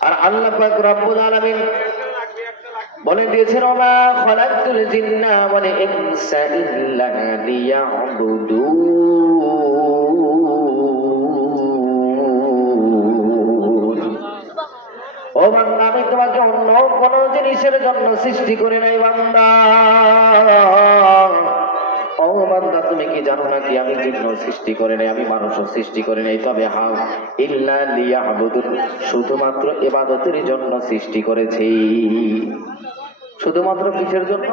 আর আল্লাহ পাক রব্বুল আলামিন বলে দিয়েছেন, ওমা খালাকতুল জিন্না ওয়াল ইনসা ইল্লা লিয়াবুদুন। ও বান্দা, আমি তোমাকে অন্য কোন জিনিসের জন্য সৃষ্টি করে নাই বান্দা। ও বান্দা, তুমি কি জানো নাকি আমি জিন্ন সৃষ্টি করে নাই, আমি মানুষও সৃষ্টি করে নাই, তবে হ্যাঁ ইল্লা লিয়াবুদুন, শুধুমাত্র ইবাদতের জন্য সৃষ্টি করেছি। শুধুমাত্র কিসের জন্য?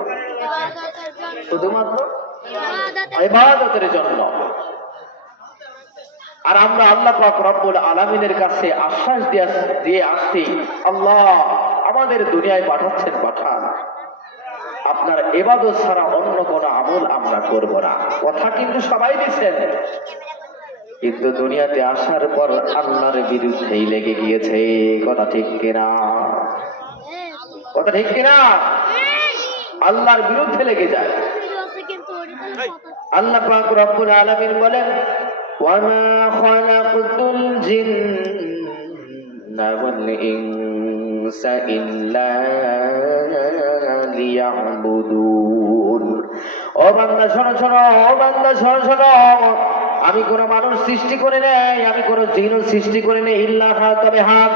শুধুমাত্র ইবাদতের জন্য। আর আমরা আল্লাহ পাক রব্বুল আলামিনের কাছে আশ্বাস দিয়ে আসছি, আল্লাহ আমাদের দুনিয়ায় পাঠাচ্ছেন, পাঠান, আপনার ইবাদত ছাড়া অন্য কোনো আমল আমরা করব না। কথা কিন্তু সবাই দিচ্ছেন, কিন্তু দুনিয়াতে আসার পর আল্লাহর বিরুদ্ধেই লেগে গিয়েছে। কথা ঠিক কিনা? কথা ঠিক কিনা? আল্লাহর বিরুদ্ধে লেগে যায়। আল্লাহ পাক রব্বুল আলামিন বলেন, ওয়ামা খালাকতুল জিন্না ওয়াল ইনসা ইল্লা লিয়াবুদুন। ও বান্দা শোনো শোনো, ও বান্দা শোনো শোনো, আমি কোন মানুষ সৃষ্টি করে নাই, আমি কোন জিন সৃষ্টি করে নাই, ইল্লা, তবে হ্যাঁ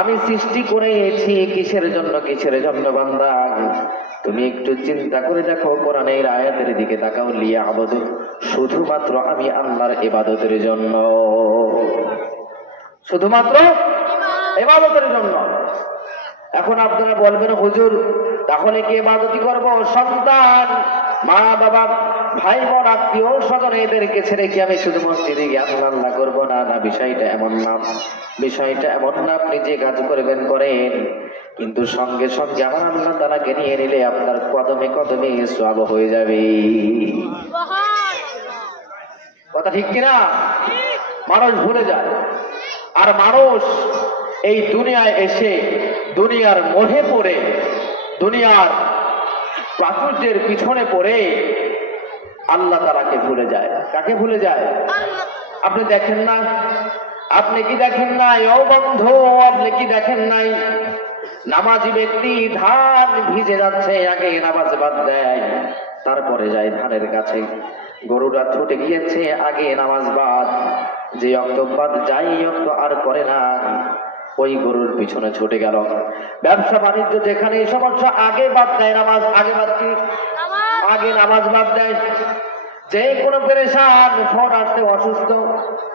আমি সৃষ্টি করেছি কিসের জন্য? কিসের জন্য বান্দা? তুমি একটু চিন্তা করে দেখো, কোরআনের আয়াতের দিকে তাকাও, লিয়াবুদুন, শুধুমাত্র আমি আল্লাহর ইবাদতের জন্য, শুধুমাত্র ইবাদতের জন্য। এখন আপনারা বলবেন, হুজুর তাহলে কি ইবাদতই করব? সন্তান, মা বাবা, ভাই বোন, আত্মীয় স্বজন, এদেরকে ছেড়ে কি আমি শুধু মসজিদে গিয়ে আল্লাহ করবো না? না, বিষয়টা এমন না, বিষয়টা এমন না। আপনি যে কাজ করবেন করেন, কিন্তু সঙ্গে সঙ্গে আমার আল্লাহ তাআলাকে নিয়ে নিলে আপনার কদমে কদমে সওয়াব হয়ে যাবে। কথা ঠিক কিনা? মানুষ ভুলে যায়, আর মানুষ এই দুনিয়ায় এসে দুনিয়ার মোহে পড়ে, দুনিয়ার প্রাচুর্যের পিছনে পড়ে আল্লাহ তাআলাকে ভুলে যায়। কাকে ভুলে যায়? আপনি দেখেন না? আপনি কি দেখেন নাই? ও বন্ধু, আপনি কি দেখেন নাই? নামাজি ব্যক্তি ধান ভিজে যাচ্ছে, আগে নামাজ বাদ দেয়, তারপরে যায় ধানের কাছে। গরুরা ছুটে গিয়েছে, আগে নামাজ বাদ, যে অক্ত বাদ যাই অক্ত আর করে না, ওই গরুর পিছনে ছুটে গেল। ব্যবসা বাণিজ্য যেখানে সমস্যা, আগে বাদ দেয় নামাজ, আগে বাদ কি? আগে নামাজ বাদ দেয়। যে কোনো পেরেশান, ফোন আসতে, অসুস্থ,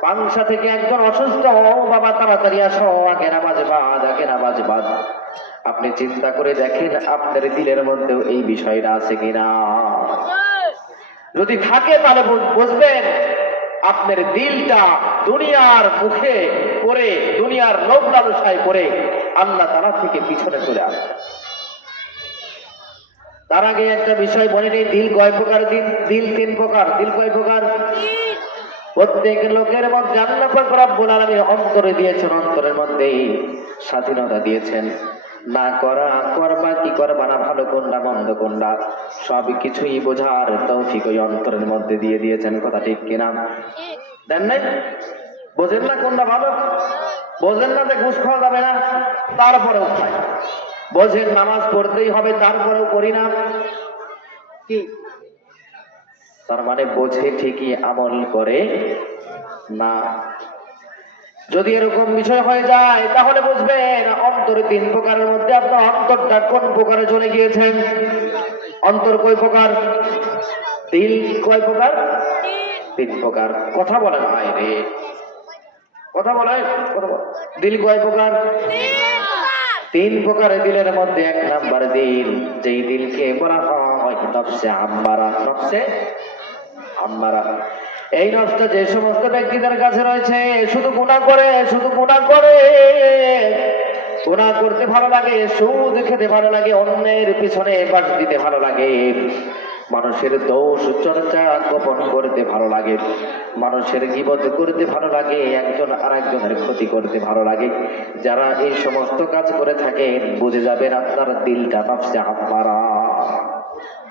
পাংশা থেকে একজন অসুস্থ, ও বাবা তাড়াতাড়ি আসো, আগে নামাজ বাদ, আগে নামাজ বাদ। আপনি চিন্তা করে দেখেন আপনার দিলের মধ্যেও এই বিষয়টা আছে কিনা? যদি থাকে তাহলে বুঝবেন আপনার দিলটা দুনিয়ার মুখে পড়ে, দুনিয়ার লোভ লালসায় পড়ে আল্লাহ তাআলা থেকে পিছনে চলে আসে। তার আগে একটা বিষয় বলে নেই, দিল কয় প্রকার? দিল তিন প্রকার। দিল কয় প্রকার? প্রত্যেক লোকের মধ্যে আল্লাহ পাক রব্বুল আলামিন অন্তরে দিয়েছেন, অন্তরের মধ্যে স্বাধীনতা দিয়েছেন। না করা, করবা কি করবা না, ভালো কোনটা মন্দ কোনটা, সব কিছুই বোঝার তৌফিক ওই অন্তরের মধ্যে দিয়ে দিয়েছেন। কথা ঠিক কিনা? দেন নাই? বোঝেন না কোনটা ভালো? বোঝেন না যে ঘুষ খাওয়া যাবে না, তারপরেও খাই। বোঝেন নামাজ পড়তেই হবে, তারপরেও করি না। কি তার মানে? বোঝে ঠিকই, আমল করে না। যদি এরকম বিষয় হয়ে যায় তাহলে বুঝবেন অন্তর তিন প্রকারের মধ্যে আপনার অন্তরটা কোন প্রকারে চলে গিয়েছেন। অন্তর কয় প্রকার? দিল কয় প্রকার? তিন প্রকার। কথা বলেন ভাই রে, কথা বলেন, কথা বল। দিল কয় প্রকার? তিন প্রকারের দিলের মধ্যে এক নাম্বার দিল, যেই দিলকে বলা হয় নফসে আম্মারা। নফসে আম্মারা, এই নফসটা যে সমস্ত ব্যক্তিদের কাছে রয়েছে, শুধু গুনাহ করে, শুধু গুনাহ করে। গুনাহ করতে ভালো লাগে, সুদ খেতে ভালো লাগে, অন্যের পিছনে বাস দিতে ভালো লাগে, মানুষের দোষ চর্চা গোপন করতে ভালো লাগে, মানুষের গীবত করতে ভালো লাগে, একজন আরেকজনের ক্ষতি করতে ভালো লাগে। যারা এই সমস্ত কাজ করে থাকেন, বুঝে যাবেন আপনার দিলটা নফসে আম্মারা।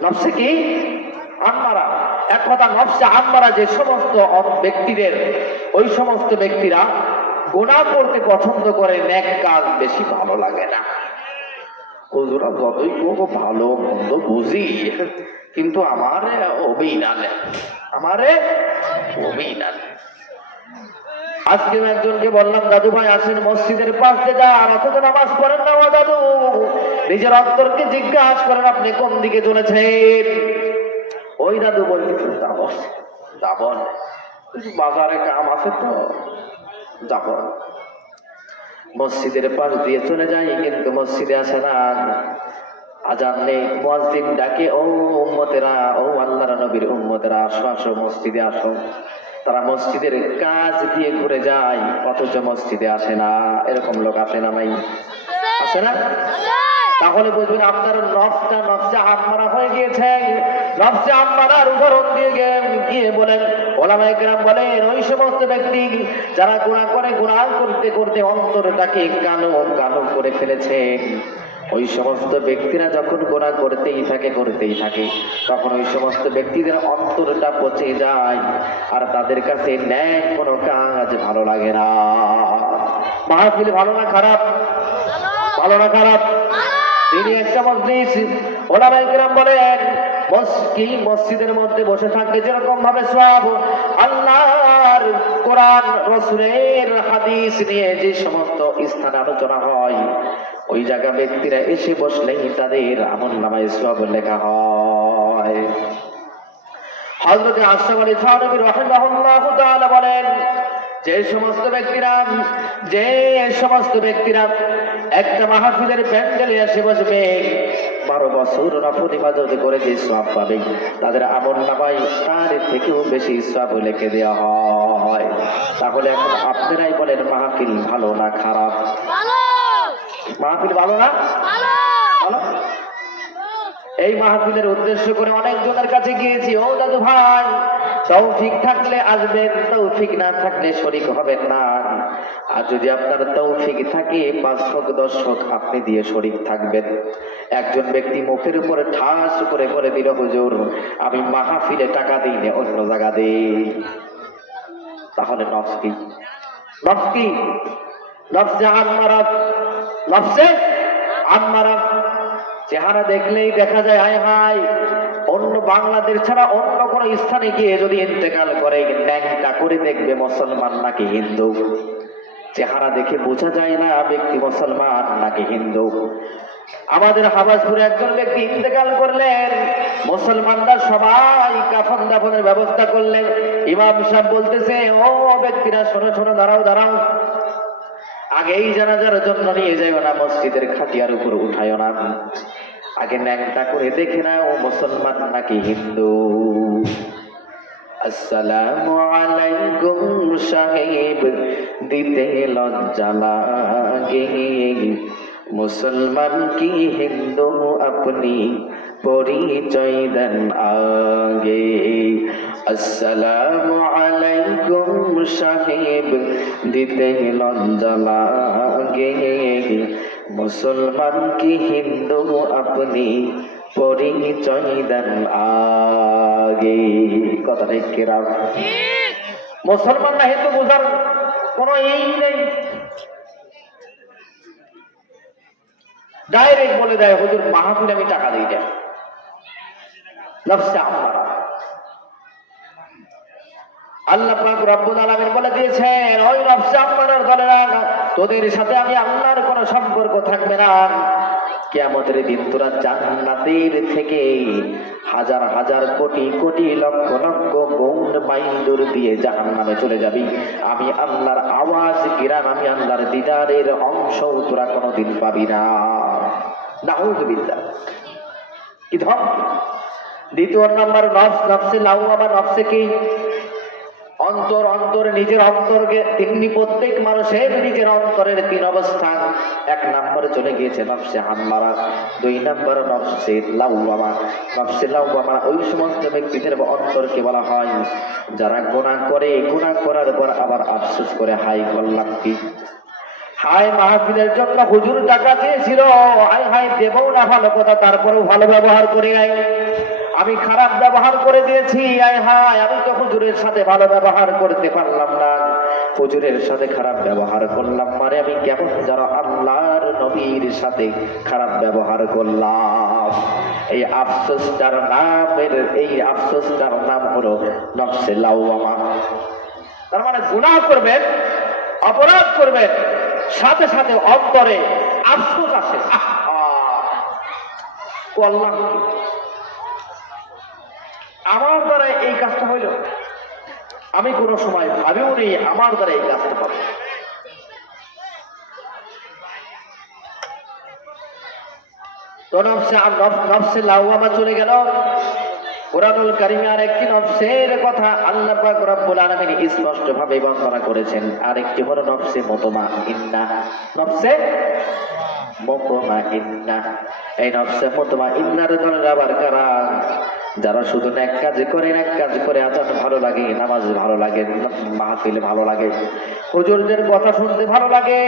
নফসে কি? আম্মারা। এক কথা, নফসে আম্মারা যে সমস্ত ব্যক্তিদের, ওই সমস্ত ব্যক্তিরা গুনাহ করতে পছন্দ করে, নেক কাজ বেশি ভালো লাগে না। হুজুরা যতই কোনো ভালো মন্দ বুঝি, কিন্তু আমারে অভিনান, আমারে অভিনান। আজকে একজনকে বললাম, দাদু ভাই আসেন মসজিদের পাশে যান, অথচ নামাজ পড়েন না। ও দাদু, নিজের অন্তরকে জিজ্ঞাসা করেন আপনি কোন দিকে চলেছেন। ওই দাদু বলতেছেন যাবো যাবো, বাজারে কাম আছে তো যাব। মসজিদের পাশ দিয়ে চলে যাই, কিন্তু মসজিদে আসে না। আজান নেই, মুয়াজ্জিন ডাকে, ও উম্মতেরা, ও আল্লাহর নবীর উম্মতেরা, আসো আসো মসজিদে আসো। তারা মসজিদের কাজ দিয়ে ঘুরে যায়, অথচ মসজিদে আসে না। এরকম লোক আছে না নাই? আছে না? তাহলে বুঝবেন আপনার নফসটা নফসে আম্মারা হয়ে গিয়েছে। নফসে আম্মারার উদাহরণ দিয়ে গিয়ে বলেন, ওলামায়ে কেরাম বলেন, ওই সমস্ত ব্যক্তি যারা গুনাহ করে, গুনাহ করতে করতে অন্তরটাকে কালো কালো করে ফেলেছে, ওই সমস্ত ব্যক্তিরা যখন গুনাহ করতেই থাকে, তখন ওই সমস্ত ব্যক্তিদের অন্তরটা পচে যায়, আর তাদের কাছে ন্যায় কোনো কাজ ভালো লাগে না। মাহফিল ভালো না খারাপ? ভালো না খারাপ? তিনি একটা মজলিস, ওলামায়ে কেরাম বলেন, মসজিদের মধ্যে বসে থাকলে যেরকম ভাবে সওয়াব, আল্লাহর কোরআন রাসূলের হাদিস নিয়ে যে সমস্ত স্থানে আলোচনা হয়, ওই জায়গা ব্যক্তিরা এসে বসলেই তাদের আমলনামায় সওয়াব লেখা হয়। হযরত আশরাফ আলী থানভী রাহিমাহুল্লাহু তাআলা বলেন, যে সমস্ত ব্যক্তিরা একটা মাহফিলের প্যান্ডেলে এসে বসবে, 12 বছর নফল ইবাদত করে যে সওয়াব পাবে, তাদের আমলনামায় তার থেকেও বেশি সওয়াব লিখে দেওয়া হয়। তাহলে এখন আপনারাই বলেন, মাহফিল ভালো না খারাপ? ভালো। মাহফিল ভালো না? ভালো। ভালো। এই মাহফিলের উদ্দেশ্য করে অনেকজনের কাছে গিয়েছি, ও দাদু ভাই, তৌফিক থাকলে আসবেন, তৌফিক না থাকলে শরীক হবেন না। আর যদি আপনার তৌফিক থাকে, 5 হোক 10 হোক আপনি দিয়ে শরীক থাকবেন। একজন ব্যক্তি মুখের উপরে ঠাস করে বলে দিল, হুজুর আমি মাহফিলে টাকা দিই না, অন্য জায়গা দিই। তাহলে নফস কি? নফসে আম্মারা। চেহারা দেখলেই দেখা যায়, হায় হায়, অন্য বাংলাদেশ ছাড়া অন্য কোন স্থানে গিয়ে যদি ইন্তেকাল করে, ন্যাংটা করে দেখবে মুসলমান নাকি হিন্দু। চেহারা দেখে বোঝা যায় না ব্যক্তি মুসলমান নাকি হিন্দু। আমাদের হাবাসপুরে একজন ব্যক্তি ইন্তেকাল করলেন, মুসলমানরা সবাই কাফন দাফনের ব্যবস্থা করলেন। ইমাম সাহেব বলতেছে, ও ব্যক্তিরা শোনো শোনো, দাঁড়াও, আগেই জানাজার জন্য নিয়ে যাইও না, মসজিদের খাটিয়ার উপর উঠাইও না, আগে ন্যাংটা করে দেখে না ও মুসলমান নাকি হিন্দু। আসসালামু আলাইকুম সাহেব দিতে লজ্জা লাগে, মুসলমান কি হিন্দু আপনি পরিচয় দেন আগে। আসসালামু আলাইকুম সাহেব দিতে লজ্জা লাগে, মুসলমান কি হিন্দু আপনি পরিচয় দেন আগে। কথা ঠিক কিনা? মুসলমান না হিন্দু বোঝার কোন এই নেই, ডাইরেক্ট বলে দেয়, হুজুর মাহফিলে আমি টাকা দিই না। নফসে আম্মারা। আল্লাহ পাক রব্বুল আলামিন বলে দিয়েছেন, ওই নফসে আম্মারার দলেরা, তোদের সাথে আমি আল্লাহর কোনো সম্পর্ক থাকবে না। কিয়ামতের দিন তোরা জান্নাতের থেকে হাজার হাজার কোটি কোটি লক্ষ লক্ষ গুণ মাইল দূর দিয়ে জাহান্নামে চলে যাবি। আমি আল্লাহর আওয়াজ কিরান, আমি আল্লাহর দিদারের অংশ তোরা কোনোদিন পাবি না। নাউযুবিল্লাহ। কি ধর? দ্বিতীয় নাম্বার নফসে লাওয়ামা। নফসে কি? অন্তর। নিজের অন্তরকে তিনি, প্রত্যেক মানুষের নিজের অন্তরের 3 অবস্থান। 1 নম্বরে চলে গিয়েছে নফসে আম্মারা, 2 নম্বর নফসে লাওয়ামা। নফসে লাওয়ামা ওই সমস্ত ব্যক্তিদের অন্তরকে বলা হয় যারা গুনাহ করে, গুনাহ করার পর আবার আফসোস করে, হাই করলাম কি, হাই মাহফিলের জন্য হুজুর টাকা দিয়েছিল, হাই দেবও না ভালো কথা, তারপরেও ভালো ব্যবহার করে আমি খারাপ ব্যবহার করে দিয়েছি, হায় আমি তো হুজুরের সাথে ভালো ব্যবহার করতে পারলাম না। হুজুরের সাথে খারাপ ব্যবহার করলাম, মানে আমি কেমন যেন আল্লাহর নবীর সাথে খারাপ ব্যবহার করলাম। এই আফসোসটার নাম হলো নফসে লাওয়ামা। তার মানে গুনাহ করবেন, অপরাধ করবেন, সাথে সাথে অন্তরে আফসোস আসে, করলাম কি, আমার দ্বারা এই কাজটা হইল, আমি কোনো সময় ভাবেও নেই আমার দ্বারা এই কাজটা পাবো। তো নফসে লাওয়ামা চলে গেল। কুরআনুল কারীমে আরেকটি নফসের কথা আল্লাহ পাক রব্বুল আলামিন স্পষ্ট ভাবে বর্ণনা করেছেন। আরেকটি হলো নফসে মুতমাইন্না। নফসে মুতমাইন্না, এই নফসে মুতমাইন্নার দলের আবার কারা? যারা শুধু নেক কাজ করে আজান ভালো লাগে, নামাজ ভালো লাগে, মাহফিল ভালো লাগে, হুজুরদের কথা শুনতে ভালো লাগে,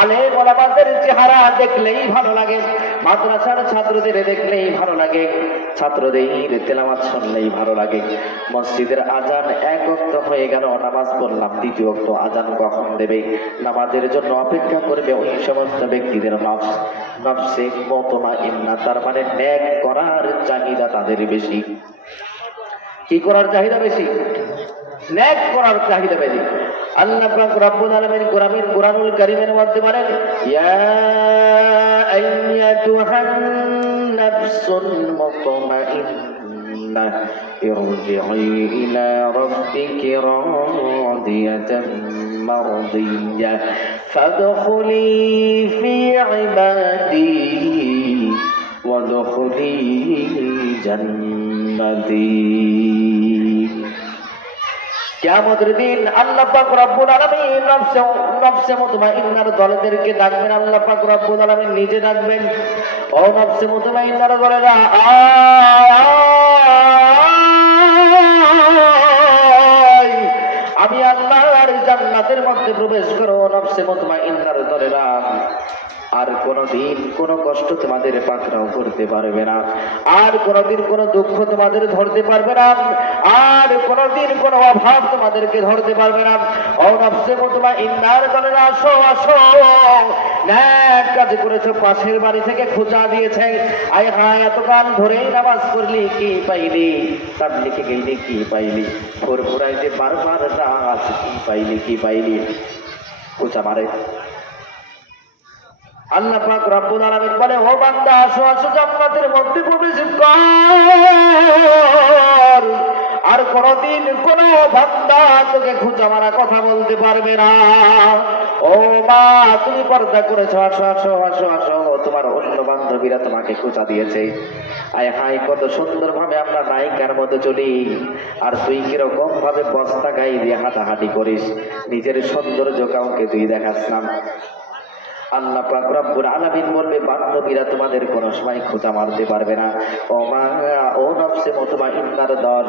আলেম ওলামাদের চেহারা দেখলেই ভালো লাগে, মাদ্রাসার ছাত্রদের দেখলেই ভালো লাগে, ছাত্রদের তেলাওয়াত শুনলেই ভালো লাগে, মসজিদের আজান এক ওয়াক্ত হয়ে গেল, নামাজ পড়লাম, দ্বিতীয় ওয়াক্ত আজান কখন দেবে, নামাজের জন্য অপেক্ষা করবে ওই সমস্ত ব্যক্তিদের নফসে মুতমাইন্না। তার মানে নেক করার চাহিদা তাদের বেশি। কি করার চাহিদা বেশি? নেক করার চাহিদা বেশি। আল্লাহ পাক রব্বুল আলামিন কুরআনুল কারীমের মধ্যে বলেন, ইয়া আইয়াতুহান নাফসুল মুতমাইন্নাহ ইরজিই ইলা রাব্বিকি রাদিয়াতান মারদিয়াহ ফাদখুলি ফি ইবাদি ওয়াদখুলি জান্নাতি। কিয়ামতের দিন আল্লাহ পাক রব্বুল আলামিন নফসে মুতমাইন্নার দলদেরকে ডাকবেন। আল্লাহ পাক রব্বুল আলামিন নিজে ডাকবেন, ও নফসে মুতমাইন্নার দলেরা, আমি আল্লাহর জান্নাতের মধ্যে প্রবেশ করো। নফসে মুতমাইন্নার দলেরা, আর কোনদিন কোনো কষ্ট তোমাদের পাকড়াও করতে পারবে না, আর কোনদিন কোনো দুঃখ তোমাদের ধরতে পারবে না, আর কোনদিন কোনো অভাব তোমাদেরকে ধরতে পারবে না। ও নফসে মুতমাইন্নার দলেরা, আসো আসো, নেক কাজ করেছো, পাশের বাড়ি থেকে খোঁজা দিয়েছে, আয় হায় এতকাল ধরেই নামাজ পড়লি, কি পাইলি? তাবলীগে গেলি, কি পাইলি? ফুরফুরাইতে বারবার রাত, কি পাইলি? খোঁজা মারে। আল্লাহ পাক রব্বুল আলামিন বলে, ও বান্দা, আসো আসো, জান্নাতের মধ্যে প্রবেশ কর। আর কোনদিন কোন বান্দা তোকে খোঁচা মারা কথা বলতে পারবে না। ও মা, তুমি পর্দা করেছো, আসো আসো আসো আসো, তোমার অন্য বান্ধবীরা তোমাকে খোঁচা দিয়েছে, আয় হায় কত সুন্দর ভাবে আমরা নায়িকার মতো চলি, আর তুই কিরকম ভাবে বস্তা গায়ে দিয়ে হাঁটাহাঁটি করিস, নিজের সৌন্দর্য কাউকে তুই দেখাস না। আল্লাহ পাক রব্বুল আলামিন বলবে, বান্ধবীরা তোমাদের কোনো সময় খোঁচা মারতে পারবে না। ও মা, ও নফসে মুতমাইন্নার দল,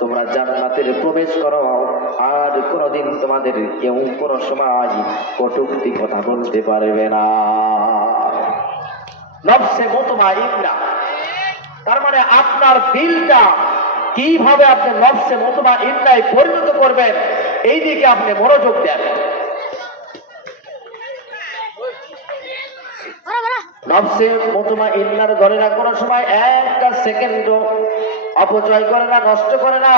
তোমরা জান্নাতের প্রবেশ করো, আর কোনোদিন তোমাদের কেউ কোনো সময় কটূক্তি কথা বলতে পারবে না। নফসে মুতমাইন্না, তার মানে আপনার দিলটা কিভাবে আপনি নফসে মুতমাইন্নায় পরিণত করবেন, এই দিকে আপনি মনোযোগ দেন। নফসে মুতমাইন্নার দলেরা কোনো সময় একটা সেকেন্ড অপচয় করে না, নষ্ট করে না,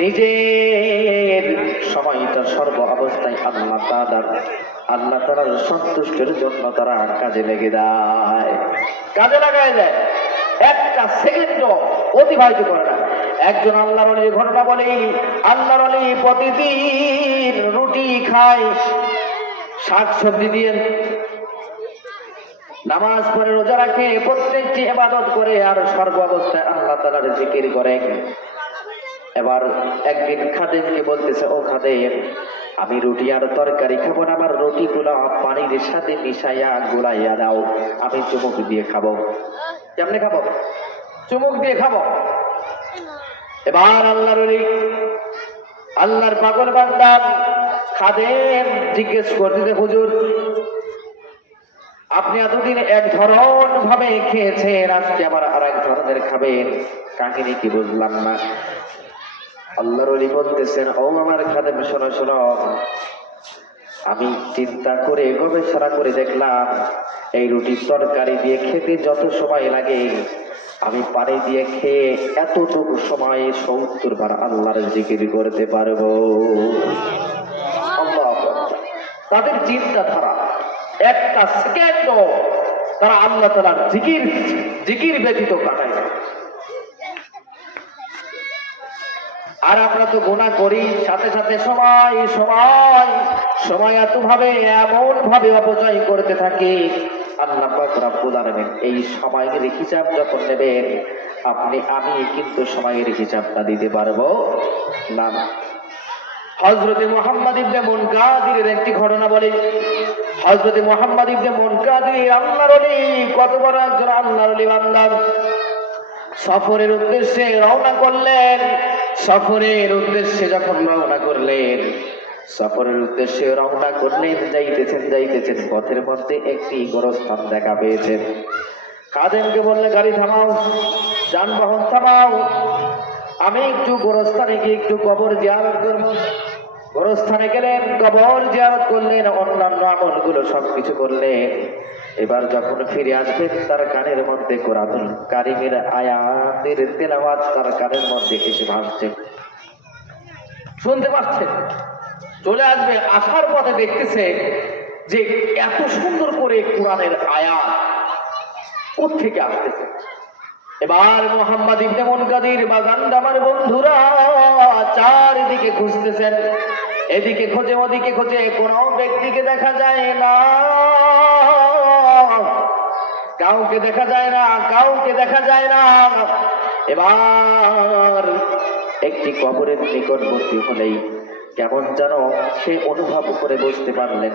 নিজের সময়টা সর্ব অবস্থায় আল্লাহ তাআলার সন্তুষ্টির জন্য তারা কাজে লেগে দেয়, কাজে লাগায় দেয়, একটা সেকেন্ড অতিবাহিত করে না। একজন আল্লাহর ওলির ঘটনা বলি, আল্লাহর ওলি প্রতিদিন রুটি খায় শাক সবজি দিয়ে, নামাজ পড়ে, রোজা রাখে, প্রত্যেকটি ইবাদত করে, আর সর্ব অবস্থায় আল্লাহ তাআলার জিকির করে। এবার একদিন খাদেমকে বলতেছে, ও খাদেম, আমি রুটি আর তরকারি খাবো না, আমার রুটিগুলো পানির সাথে মিশাইয়া গুলাইয়া দাও, আমি চুমুক দিয়ে খাবো। কেমনে খাবো? চুমুক দিয়ে খাবো। এবার আল্লাহর পাগল বান্দা খাদেম জিজ্ঞেস করতেছে, হুজুর, আপনি এতদিন এক ধরন ভাবে খেয়েছেন, আজকে আবার আর এক ধরনের খাবেন, কাহিনী কি বুঝলাম না। আল্লাহর ওলি বলতেছেন, ও আমার খাদেম শোনো শোনো, আমি চিন্তা করে গবেষণা করে দেখলাম এই রুটির তরকারি দিয়ে খেতে যত সময় লাগে আমি পানি দিয়ে খেয়ে এতটুকু সময়ে ৭০ বার আল্লাহর জিকির করতে পারবো। আল্লাহু আকবার। তাদের চিন্তাধারা একটা সেকেন্ড তারা আল্লাহ তাআলার জিকির ব্যতীত কাটায় না। আর আমরা তো গুনাহ করি, সাথে সাথে সময় এমন ভাবে অপচয় করতে থাকি। আল্লাহ পাক রব্বুল আলামিন এই সময়ের হিসাব যখন নেবেন, আমি কিন্তু সময়ের হিসাবটা দিতে পারবো না। হযরত মুহাম্মদ ইবনে মুনকাদিরের একটি ঘটনা বলি। হযরত মুহাম্মদ ইবনে মুনকাদির আল্লাহর ওলি, কত বড় একজন আল্লাহর ওলি বান্দা। সফরের উদ্দেশ্যে রওনা করলেন। সফরের উদ্দেশ্যে যখন রওনা করলেন, যাইতেছেন পথের মধ্যে একটি গোরস্থান দেখা পেয়েছেন। খাদেমকে বললে, গাড়ি থামাও, যানবাহন থামাও, আমি একটু গোরস্থানে গিয়ে একটু কবর জিয়ারত করব। গোরস্থানে গেলেন, কবর জিয়ারত করলেন, অন্যান্য আমলগুলো সবকিছু করলেন। এবার যখন ফিরে আসবেন, তার কানের মধ্যে কোরআনুল কারীমের আয়াতের তেলাওয়াত তার কানের মধ্যে এসে ভাসছে, শুনতে পাচ্ছেন। চলে আসবে, আসার পথে দেখতেছে যে এত সুন্দর করে কোরআনের আয়াত কোত্থেকে আসতেছে। এবার মুহাম্মদ ইবনে মুনকাদির বাগান আমার বন্ধুরা চারিদিকে খুঁজতেছেন, এদিকে খোঁজে ওদিকে খোঁজে, কোনো ব্যক্তিকে দেখা যায় না, কাউকে দেখা যায় না। এবার একটি কবরের নিকটবর্তী হলেই কেমন যেন সে অনুভব করে বুঝতে পারলেন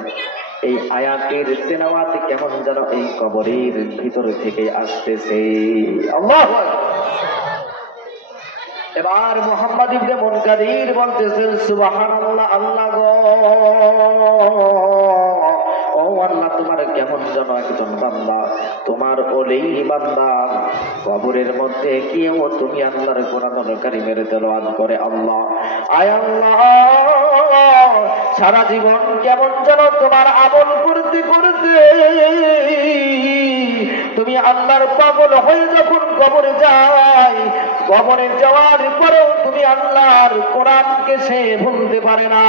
এই আয়াতের তেলাওয়াত কেমন যেন এই কবরের ভিতর থেকে আসতেছে। আল্লাহু আকবার। এবার মুহাম্মদ ইবনে মুনকাদির বলতেছেন, সুবহানাল্লাহ, আল্লাহ গো, ও আল্লাহ, তোমার কেমন যেন একজন বান্দা, তোমার ওলি বান্দা কবরের মধ্যে গিয়েও তুমি আল্লাহর কোরআনুল কারীমের তেলাওয়াত করে। আল্লাহ, আয় আল্লাহ, সারা জীবন কেমন যেন তোমার আমল করতে করতে তুমি আল্লাহর পাগল হয়ে যখন কবরে যায়, কবরে যাওয়ার পরেও তুমি আল্লাহর কোরআনকে সে ভুলতে পারে না।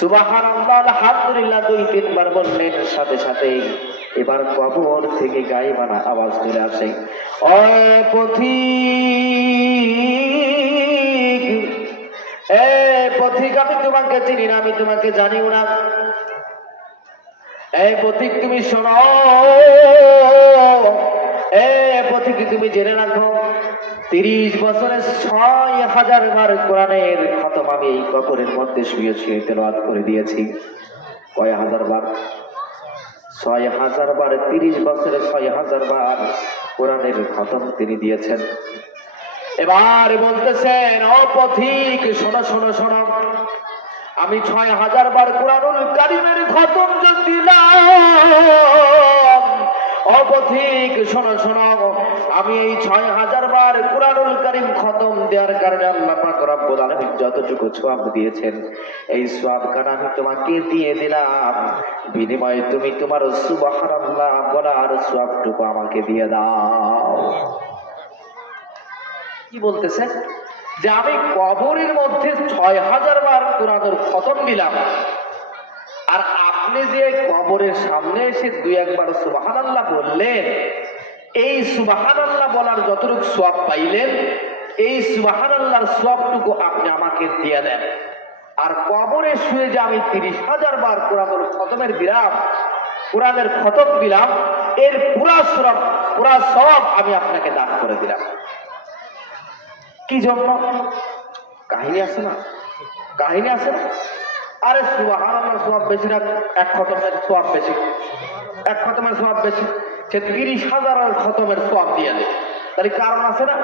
সুবহানাল্লাহ, আলহামদুলিল্লাহ ২-৩ বার বললেন, সাথে সাথে এবার কবর থেকে গায়েবানা আওয়াজ চলে আসে, ও পথিক, আমি তোমাকে চিনি না, আমি তোমাকে জানিও না। এই পথিক, তুমি শোনো, পথিক তুমি জেনে রাখো, ৩০ বছরে ৬,০০০ বার কোরআনের খতম আমি এই কবরের মধ্যে শুয়ে শুয়ে তেলাওয়াত করে দিয়েছি। কয় হাজার বার? ৬,০০০ বার। ৩০ বছরে ৬,০০০ বার কোরআনের খতম তিনি দিয়েছেন। এবার বলতেছেন, ও পথিক, শোনো শোনো শোনো, আমি ৬,০০০ বার কোরআনুল কারীমের খতম দিলাম। ও পথিক, শোনো শোনো, আমি এই ৬,০০০ বার কোরআনুল কারীম খতম দেওয়ার কারণে আল্লাহ পাক রব্বুল আলামিন যতটুকু সওয়াব দিয়েছেন, এই সওয়াবখানা আমি তোমাকে দিয়ে দিলাম। বিনিময়ে তুমি তোমার সুবহানাল্লাহ বলার সওয়াবটুকু আমাকে দিয়ে দাও। কি বলতেছেন? যে আমি কবরের মধ্যে ৬,০০০ বার কোরআনের খতম দিলাম, আর আপনি যে কবরের সামনে এসে ২-১ বার সুবহানাল্লাহ বললেন, এই সুবহানাল্লাহ বলার যতটুকু সওয়াব পাইলেন, এই সুবহানাল্লাহর সওয়াবটুকু আপনি আমাকে দিয়ে দেন। আর কবরে শুয়ে যে আমি ৩০,০০০ বার কোরআনের খতমের দিলাম, কোরআনের খতম দিলাম, এর পুরা সওয়াব আমি আপনাকে দান করে দিলাম। কি জন্য? কাহিনী আছে না? আরে সুবহানাল্লাহ সওয়াব বেশি না, এক খতমের সওয়াব বেশি, সে ৩০,০০০ খতমের সওয়াব দিয়ে দেয়। তাহলে কারণ আছে না?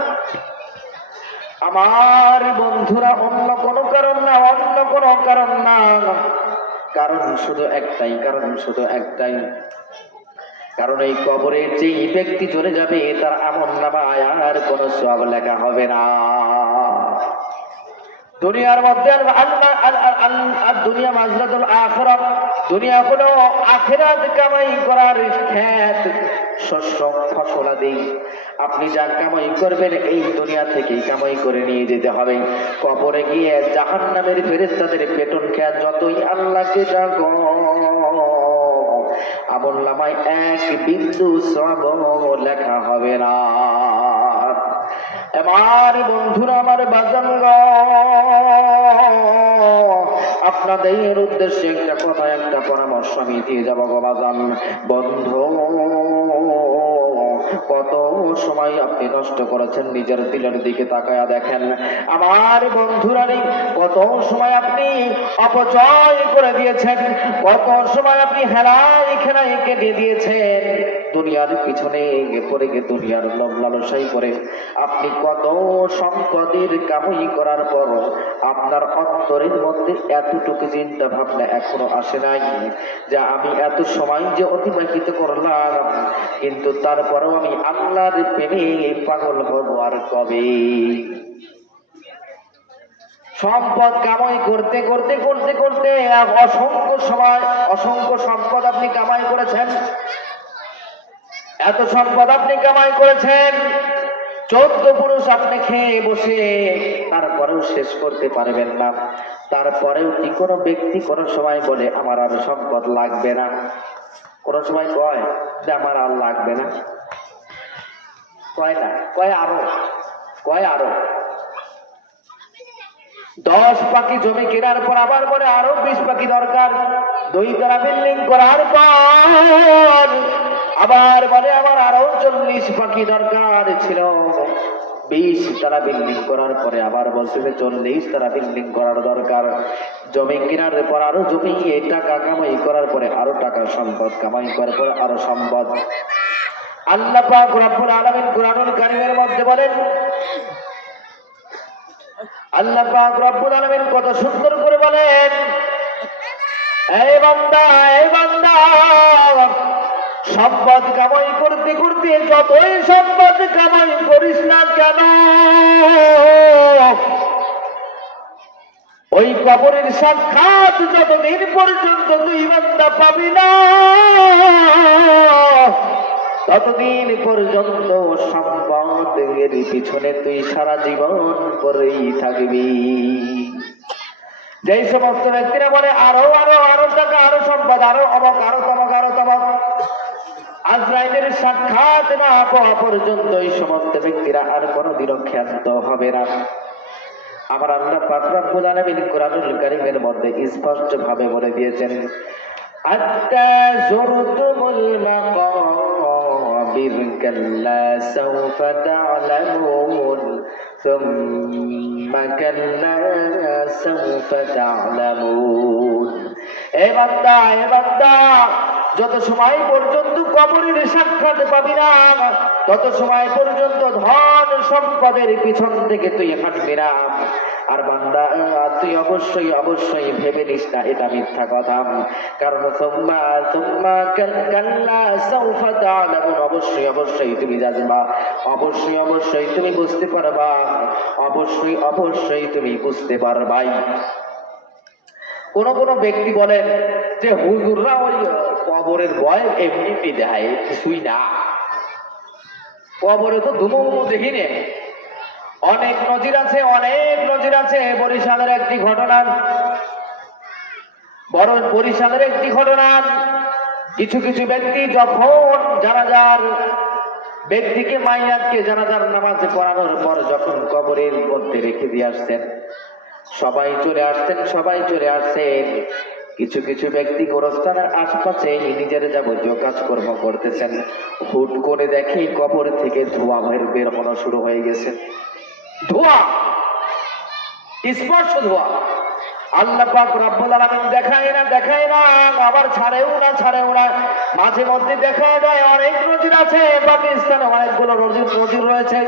আমার বন্ধুরা, অন্য কোনো কারণ না, কারণ শুধু একটাই, কারণ এই কবরে যেই ব্যক্তি চলে যাবে তার আমলনামায় আর কোনো সওয়াব লেখা হবে না। দুনিয়ার মধ্যে দুনিয়া মাজরাতুল আখিরাত, দুনিয়া হলো আখিরাত কামাই করার ক্ষেত, শস্য ফসলাদি। আপনি যা কামাই করবেন এই দুনিয়া থেকেই কামাই করে নিয়ে যেতে হবে। কবরে গিয়ে জাহান্নামের ফেরেশতাদের পেটন খেয়া যতই আল্লাহকে ডাকো, আমলনামায় এক বিন্দু সওয়াব লেখা হবে না। আমার বন্ধুরা, আমার বাজানগণ, আপনাদের উদ্দেশ্যে একটা কথা, একটা পরামর্শ আমি দিয়ে যাবো গো বাজান। বন্ধু, কত সময় আপনি নষ্ট করেছেন, নিজের দিলের দিকে তাকায়া দেখেন। আমার বন্ধুরা, কত সময় আপনি অপচয় করে দিয়েছেন, কত সময় আপনি হেলাই খেলাই কেটে দিয়েছেন দুনিয়ার পিছনে পড়ে গিয়ে, দুনিয়ার লোভ লালসাই করে। আপনি কত সম্পদের কামাই করার পর আপনার অন্তরের মধ্যে এতটুকু চিন্তা ভাবনা এখনো আসে নাই যে আমি এত সময় যে অতিবাহিত করলাম, কিন্তু তারপরেও আমি আল্লাহর প্রেমে পাগল হব আর কবে? সম্পদ কামাই করতে করতে করতে করতে অসংখ্য সময়, অসংখ্য সম্পদ আপনি কামাই করেছেন, এত সম্পদ আপনি কামাই করেছেন, 14 পুরুষ আপনি খেয়ে বসে, তারপরেও শেষ করতে পারবেন না। তারপরেও কি কোনো ব্যক্তি কোনো সময় বলে আমার আর সম্পদ লাগবে না? কোনো সময় কয় যে আমার আর লাগবে না? কয় না, কয় আরো, কয় আরো। 10 পাখি জমি কেনার পর আবার বলে আরো 20 পাখি দরকার। 2 তলা বিল্ডিং করার পর আবার বলে আমার আরো 40 পাখি দরকার ছিল। 20 তলা বিল্ডিং করার পরে আবার বলছে যে 40 তলা বিল্ডিং করার দরকার। জমি কেনার পর আরো জমি, এই টাকা কামাই করার পরে আরো টাকা, সম্পদ কামাই করার পরে আরো সম্পদ। আল্লাহ পাক রব্বুল আলামিন কুরআনুল কারীমের মধ্যে বলেন, আল্লাহ পাক রব্বুল আলামিন কত সুন্দর করে বলেন, এই বান্দা, এই বান্দা, সম্পদ কামাই করতে করতে যতই সম্পদ কামাই করিস না কেন, ওই কবরের সাক্ষাৎ যতদিন পর্যন্ত তুই বান্দা পাবি না, ততদিন পর্যন্ত সম্পদের পিছনে তুই সারা জীবন করেই থাকবি। যেই সমস্ত ব্যক্তিরা বলে আরো আরো আরো টাকা, আরো সম্পদ, আরো অবাক, আরো তমক, আরো তমক, আজরাইলের সাক্ষাৎ না পাওয়া পর্যন্ত এই সমস্ত ব্যক্তিরা আর কোনোদিনও ক্ষান্ত হবে না। আমার আল্লাহ পাক রব্বুল আলামিন কুরআনুল কারীমের মধ্যে স্পষ্ট ভাবে বলে দিয়েছেন, আত্তা যুরতুমুল মাকাবির কাল্লা সাওফা তা'লামুন সুম্মা কাল্লা সাওফা তা'লামুন। এ বান্দা, এ বান্দা, যত সময় পর্যন্ত কবরের সাক্ষাৎ পাবি না, তত সময় পর্যন্ত ধন সম্পদের পিছন থেকে তুই হাঁটবি না। আর বান্দা, তুই অবশ্যই অবশ্যই ভেবে নিস না এটা মিথ্যা কথা, কারণ সুম্মা সুম্মা কাল্লা সাওফা তা'লামুন, অবশ্যই অবশ্যই তুমি জানবা, অবশ্যই অবশ্যই তুমি বুঝতে পারবা, অবশ্যই অবশ্যই তুমি বুঝতে পারবাই। কোন ব্যক্তি বলেন যে হুজুররা ওই কবরের ভয় এমনি দেয়, কিছুই না, কবরে তো ধুমো দেখি নে। অনেক নজির আছে, অনেক নজির আছে। বরিশালের একটি ঘটনা, বড় বরিশালের একটি ঘটনা। কিছু কিছু ব্যক্তি যখন জানাজার ব্যক্তিকে, মাইয়াতকে জানাজার নামাজে পড়ানোর পর যখন কবরের মধ্যে রেখে দিয়ে আসতেন, সবাই চলে আসতেন, সবাই চলে আসছেন। কিছু কিছু ব্যক্তি গোরস্থানের আশপাশে নিজের যাবতীয় কাজকর্ম করতেছেন। হুট করে দেখি কবর থেকে ধোঁয়া বের হওয়া শুরু হয়ে গেছে। ধোঁয়া, স্পর্শ ধোঁয়া। আল্লাহ পাক রব্বুল আলামিন দেখায় না, দেখায় না, আবার ছাড়েও না, ছাড়েও না। মাঝে মধ্যে দেখায় দেয়। অনেক নজির আছে, পাকিস্তানে অনেকগুলো নজির রয়েছে,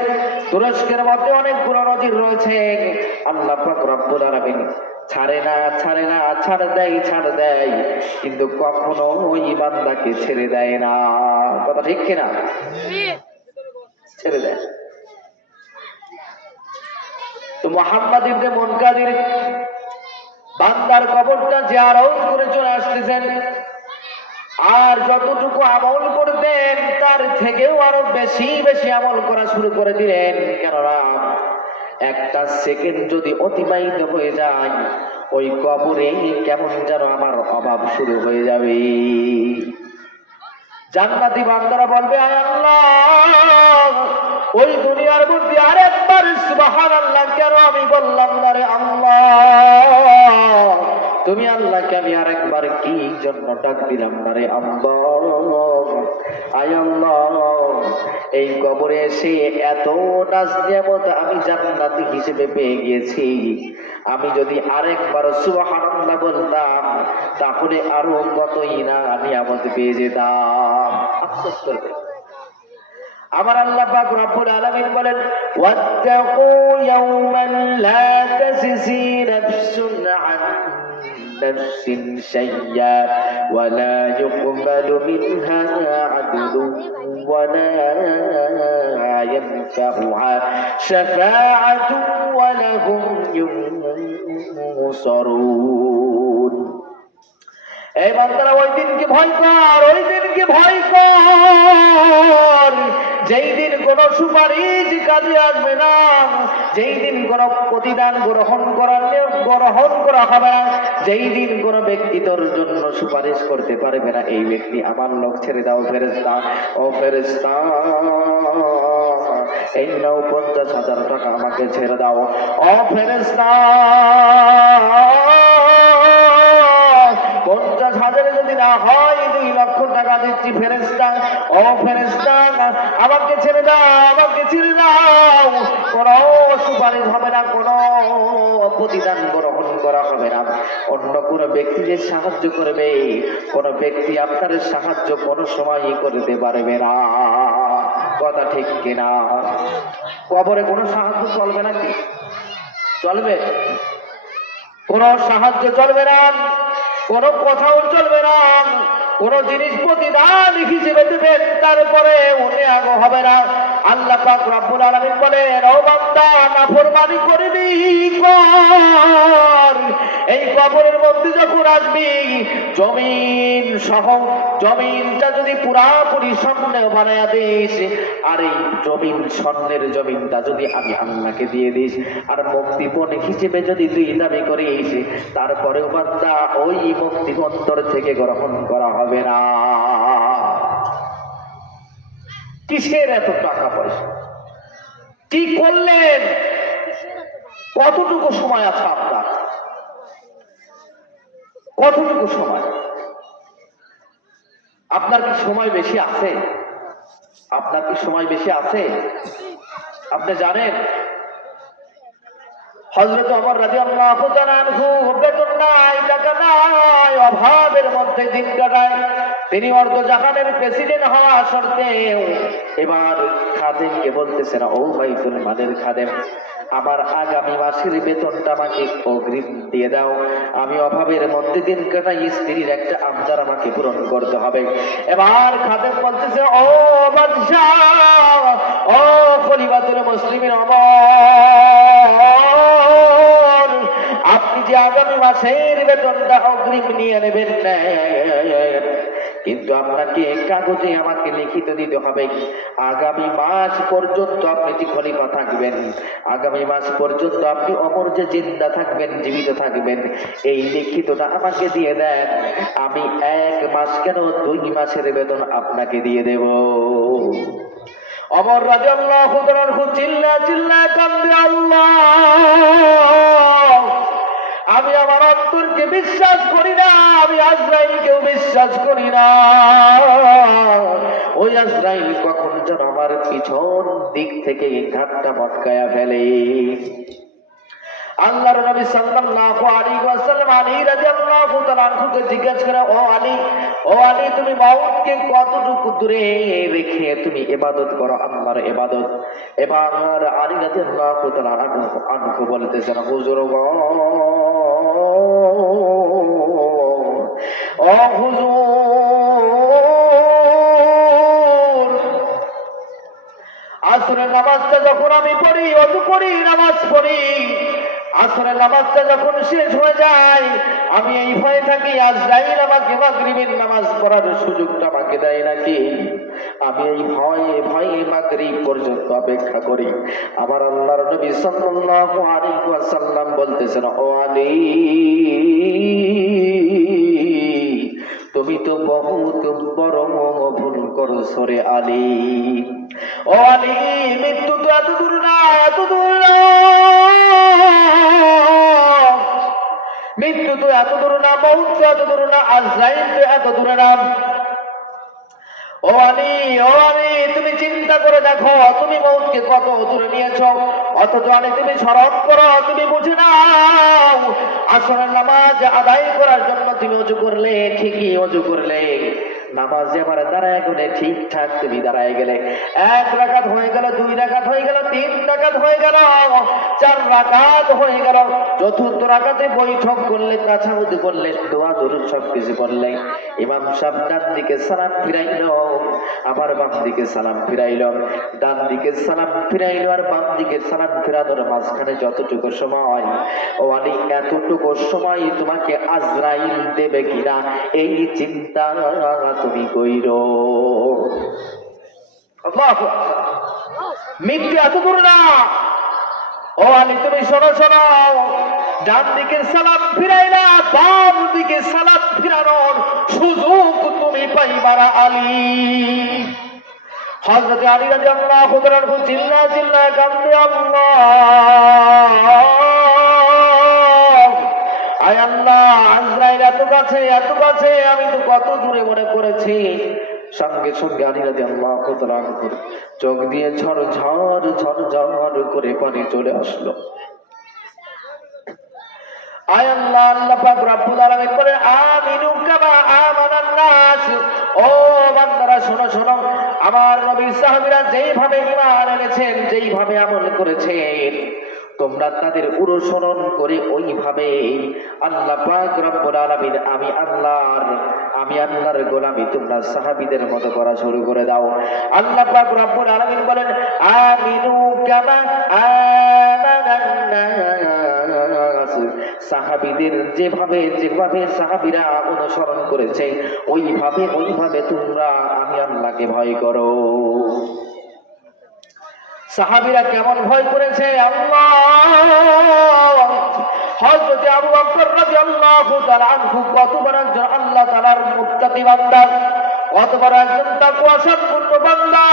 তুরস্কের মধ্যে অনেকগুলো নজির রয়েছে। আল্লাহ পাক রব্বুল আলামিন ছাড়ে না, ছাড়ে না, ছাড় দেয়, ছাড় দেয়, কিন্তু কখনো ওই বান্দাকে ছেড়ে দেয় না। কথা ঠিক কিনা? ছেড়ে দেয়। তো মুহাম্মদ ইবনে মুনকাদির বান্দার কবরটা জিয়ারত করে চলে আসতেছেন, আর যতটুকু আমল করতেন তার থেকেও আরো বেশি বেশি আমল করা শুরু করে দিলেন। কেননা একটা সেকেন্ড যদি অতিবাহিত হয়ে যায় ওই কবরে কেমন যেন আমার অভাব শুরু হয়ে যাবে। জান্নাতি বান্দারা বলবে, আয় আল্লাহ, ওই দুনিয়ার মধ্যে আরেকবার সুবহানাল্লাহ কেন আমি বললাম না রে আল্লাহ, তুমি আল্লাহকে আমি আরেকবার কি জন্য ডাক দিলাম না রে আল্লাহ। আয় আল্লাহ, এই কবরে এসে এত নাজ নিয়ামত আমি জান্নাতি হিসেবে পেয়ে গিয়েছি, আমি যদি আরেকবার সুবহানাল্লাহ বলতাম তাহলে আরো কতই না নিয়ামত পেয়ে যেতাম। আফসোস করবে। আমার আল্লাহ পাক রব্বুল আলামিন বলেন, ওয়াত্তাকু ইয়াওমান লা তাজজি নাফসুন আন নাফসিন শাইয়্যা ওয়া লা ইউকবালু মিনহা আদলুন ওয়া লা ইয়ানফাউহা শাফাআতুন ওয়া লাহুম ইউনসারুন। এই বান্দারা ওই দিনকে ভয় কর, ওই দিনকে ভয় কর যেই দিন কোন সুপারিশ কাজে আসবে না, যেই দিন কোন প্রতিদান গ্রহণ করা হবে না, যেই দিন কোন ব্যক্তি তোর জন্য সুপারিশ করতে পারবে না। এই ব্যক্তি আমার লোক, ছেড়ে দাও ফেরেশতা, ও ফেরেশতা এই নাও 50,000 টাকা আমাকে ছেড়ে দাও, ও ফেরেশতা 50,000 যদি না হয় 2 লক্ষ টাকা দিচ্ছি ফেরেশতা, ও ফেরেশতা আমাকে ছেড়ে দাও, আমাকে ছেড়ে দাও। কোন সুপারিশ হবে না, কোন প্রতিদান গ্রহণ করা হবে না। অন্য কোন ব্যক্তি যে সাহায্য করবে, কোন ব্যক্তি আপনার সাহায্য কোনো সময়ই করতে পারবে না। কথা ঠিক কিনা? কবরে কোনো সাহায্য চলবে নাকি? চলবে? কোন সাহায্য চলবে না, কোন কথাও চলবে না, কোন জিনিস প্রতিদান হিসেবে দেবেন তারপরে উনি আগো হবে না। আল্লাহ পাক রব্বুল আলামিন বলেন, ও বান্দা নাফরমানি করবি কর, এই কবরের মধ্যে যখন আসবি জমিন সহ জমিনটা যদি পুরাপুরি স্বর্ণে বানায়া দিস, আর এই জমিন স্বর্ণের জমিনটা যদি আমি আল্লাহকে দিয়ে দিস, আর মুক্তিপণ হিসেবে যদি তুই দাবি করিস, তারপরেও বান্দা ওই মুক্তিপন্তর থেকে গ্রহণ করা হবে না। কিসের এত টাকা পয়সা? কি করলেন? কতটুকু সময় আছে আপনার? কতটুকু সময়? আপনার কি সময় বেশি আছে? আপনার কি সময় বেশি আছে? আপনি জানেন হযরত ওমর রাদিয়াল্লাহু তাআলা আনহু বেতন নাই, টাকা নাই, অভাবের মধ্যে দিন কাটায়। তিনি অর্ধজাহানের প্রেসিডেন্ট হওয়া সত্ত্বেও এবার খাদেমকে বলতেছেন, ও বাইতুল মালের খাদেম, আমার আগামী মাসের বেতনটা আমাকে অগ্রিম দিয়ে দাও, আমি অভাবের মধ্যে দিন কাটাই, স্ত্রীর একটা আবদার আমাকে পূরণ করতে হবে। এবার খাদেম বলতেছে, ও বাদশাহ, ও খলিফাতুল মুসলিমিন ওমর, আপনি যে আগামী মাসের বেতনটা অগ্রিম নিয়ে নেবেন না, কিন্তু আপনাকে কাগজে আমাকে লিখিত দিতে হবে আগামী মাস পর্যন্ত আপনি যে খলিফা থাকবেন, আগামী মাস পর্যন্ত আপনি অমর যে জিন্দা থাকবেন, জীবিত থাকবেন, এই লিখিতটা আমাকে দিয়ে দেন। আমি 1 মাস কেন 2 মাসের বেতন আপনাকে দিয়ে দেব। ওমর রাদিয়াল্লাহু তাআলা চিল্লা চিল্লা কান্দে, আল্লাহ, আমি আমার অন্তরকে বিশ্বাস করি না, আমি আজরাইলকেও বিশ্বাস করি না। ওই আজরাইল কখন যেন আমার পিছন দিক থেকে ঘাটটা মটকায়া ফেলে। আল্লাহর নবী সাল্লাল্লাহু আলাইহি ওয়াসাল্লাম আলী রাদিয়াল্লাহু তাআলা আনহুকে জিজ্ঞাসা করে, ও আলী, তুমি মওতকে কতটুকু দূরে রেখে তুমি ইবাদত করো, আল্লাহর ইবাদত? এবার আলী রাদিয়াল্লাহু তাআলা আনহু বলতেছেন, হুজুর গো, ও হুজুর, আসর আসরের নামাজটা যখন আমি পড়ি, ওযু করি, নামাজ পড়ি, আসরের নামাজটা যখন শেষ হয়ে যায়, আমি এই ভয়ে থাকি আজরাইল আমাকে মাগরিবের নামাজ পড়ার সুযোগটা আমাকে দেয় নাকি। আমি এই ভয়ে ভয়ে মাগরিব পর্যন্ত অপেক্ষা করি। আমার আল্লাহর নবী সাল্লাল্লাহু আলাইহি ওয়াসাল্লাম বলতেছেন, ও আলী, তুমি তো বহুত বড় ভুল করছো রে আলী। ও আলী, মৃত্যু তো এত দূর না, এত দূর না, মৃত্যু তো এত দূর না, মৌত তো এত দূর না, আজরাইল তো এত দূরে না। ও আলী, ও আলী, তুমি চিন্তা করে দেখো, তুমি মৌতকে কত দূরে নিয়েছো, অথচ আলী তুমি স্মরণ করো, তুমি বুঝে নাও আসরের নামাজ আদায় করার জন্য তুমি ওযু করলে, ঠিকই ওযু করলে, নামাজে আবার দাঁড়ায় গেলে ঠিকঠাক তুমি দাঁড়ায় গেলে, 1 রাকাত হয়ে গেল, 2 রাকাত হয়ে গেল, 3 রাকাত হয়ে গেল, 4 রাকাত হয়ে গেল, চতুর্থ রাকাতে বৈঠক করলে, তাশাহুদ করলে, দোয়া দরুদ সবকিছু করলে, ইমাম সাহেব ডান দিকে সালাম ফিরাইলো, আবার বাম দিকে সালাম ফিরাইলো, ডান দিকে সালাম ফিরাইলো আর বাম দিকে সালাম ফিরানোর মাঝখানে যতটুকু সময়, ও আলী, এতটুকু সময় তোমাকে আজরাইল দেবে কিনা এই চিন্তা তুমি কইরো। আল্লাহু আকবার। মৃত্যু এত দূর না। ও আলী, তুমি শোনো শোনো, ডান দিকে সালাম ফিরাইলা, বাম দিকে সালাম ফিরানোর সুযোগ তুমি পাইবারা আলী। হযরত আলী রাদিয়াল্লাহু তাআলা চিল্লা চিল্লা কান্দে, আল্লাহ, আয় আল্লাহ, আজরাইল এত কাছে, এত কাছে, আমি তো কত দূরে মনে করেছি। সঙ্গে সঙ্গে আলী রাদিয়াল্লাহু তাআলা চোখ দিয়ে ঝরঝর ঝরঝর করে পানি চলে আসলো। আয় আল্লাহ, আল্লাহ পাক রব্বুল আলামিন বলেন, আমিনু কামা আমানান নাস। ও বান্দারা শোনো শোনো, আমার নবীর সাহাবীরা যেইভাবে ঈমান এনেছেন, যেইভাবে আমল করেছেন, তোমরা তাদের অনুসরণ করে ওইভাবে আল্লাহ পাক রব্বুল আলামিন, আমি আল্লাহর গোলামি তোমরা সাহাবীদের মতো করা শুরু করে দাও। আল্লাহ পাক রব্বুল আলামিন বলেন, আমিনু কামা আমানান নাস। সাহাবীদের যেভাবে যেভাবে সাহাবীরা অনুসরণ করেছে, ওইভাবে তোমরা আমি আল্লাহকে ভয় করো। সাহাবীরা কেমন ভয় করেছে? আল্লাহ, হযরত আবু বকর রাদিয়াল্লাহু তাআলা আনহু কত বড় একজন আল্লাহ তাআলার মুত্তাকি বান্দা, কত বড় একজন তাকওয়া সম্পন্ন বান্দা।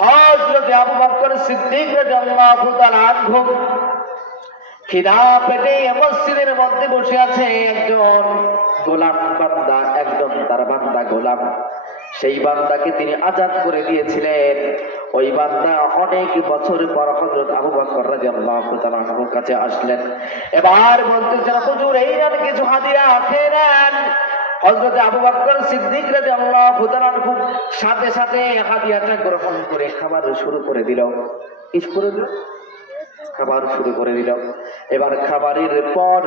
হযরত আবু বকর সিদ্দিক রাদিয়াল্লাহু তাআলা আনহু খিদা পেটে মসজিদের মধ্যে বসে আছে, একজন গোলাম বান্দা, একজন তার বান্দা গোলাম, সেই বান্দাকে তিনি আজাদ করে দিয়েছিলেন। ওই বান্দা অনেক বছর পর হযরত আবু বকর রাদিয়াল্লাহু তাআলা আনহুর কাছে আসলেন। এবার বলতেছেন, হুজুর, এই নেন কিছু হাদিয়া, খেয়ে নেন। হযরত আবু বকর সিদ্দিক রাদিয়াল্লাহু তাআলা আনহু সাথে সাথে হাদিয়াটা গ্রহণ করে খাবার শুরু করে দিল। কি করে দিল? খাবার শুরু করে দিল। এবার খাবারের পর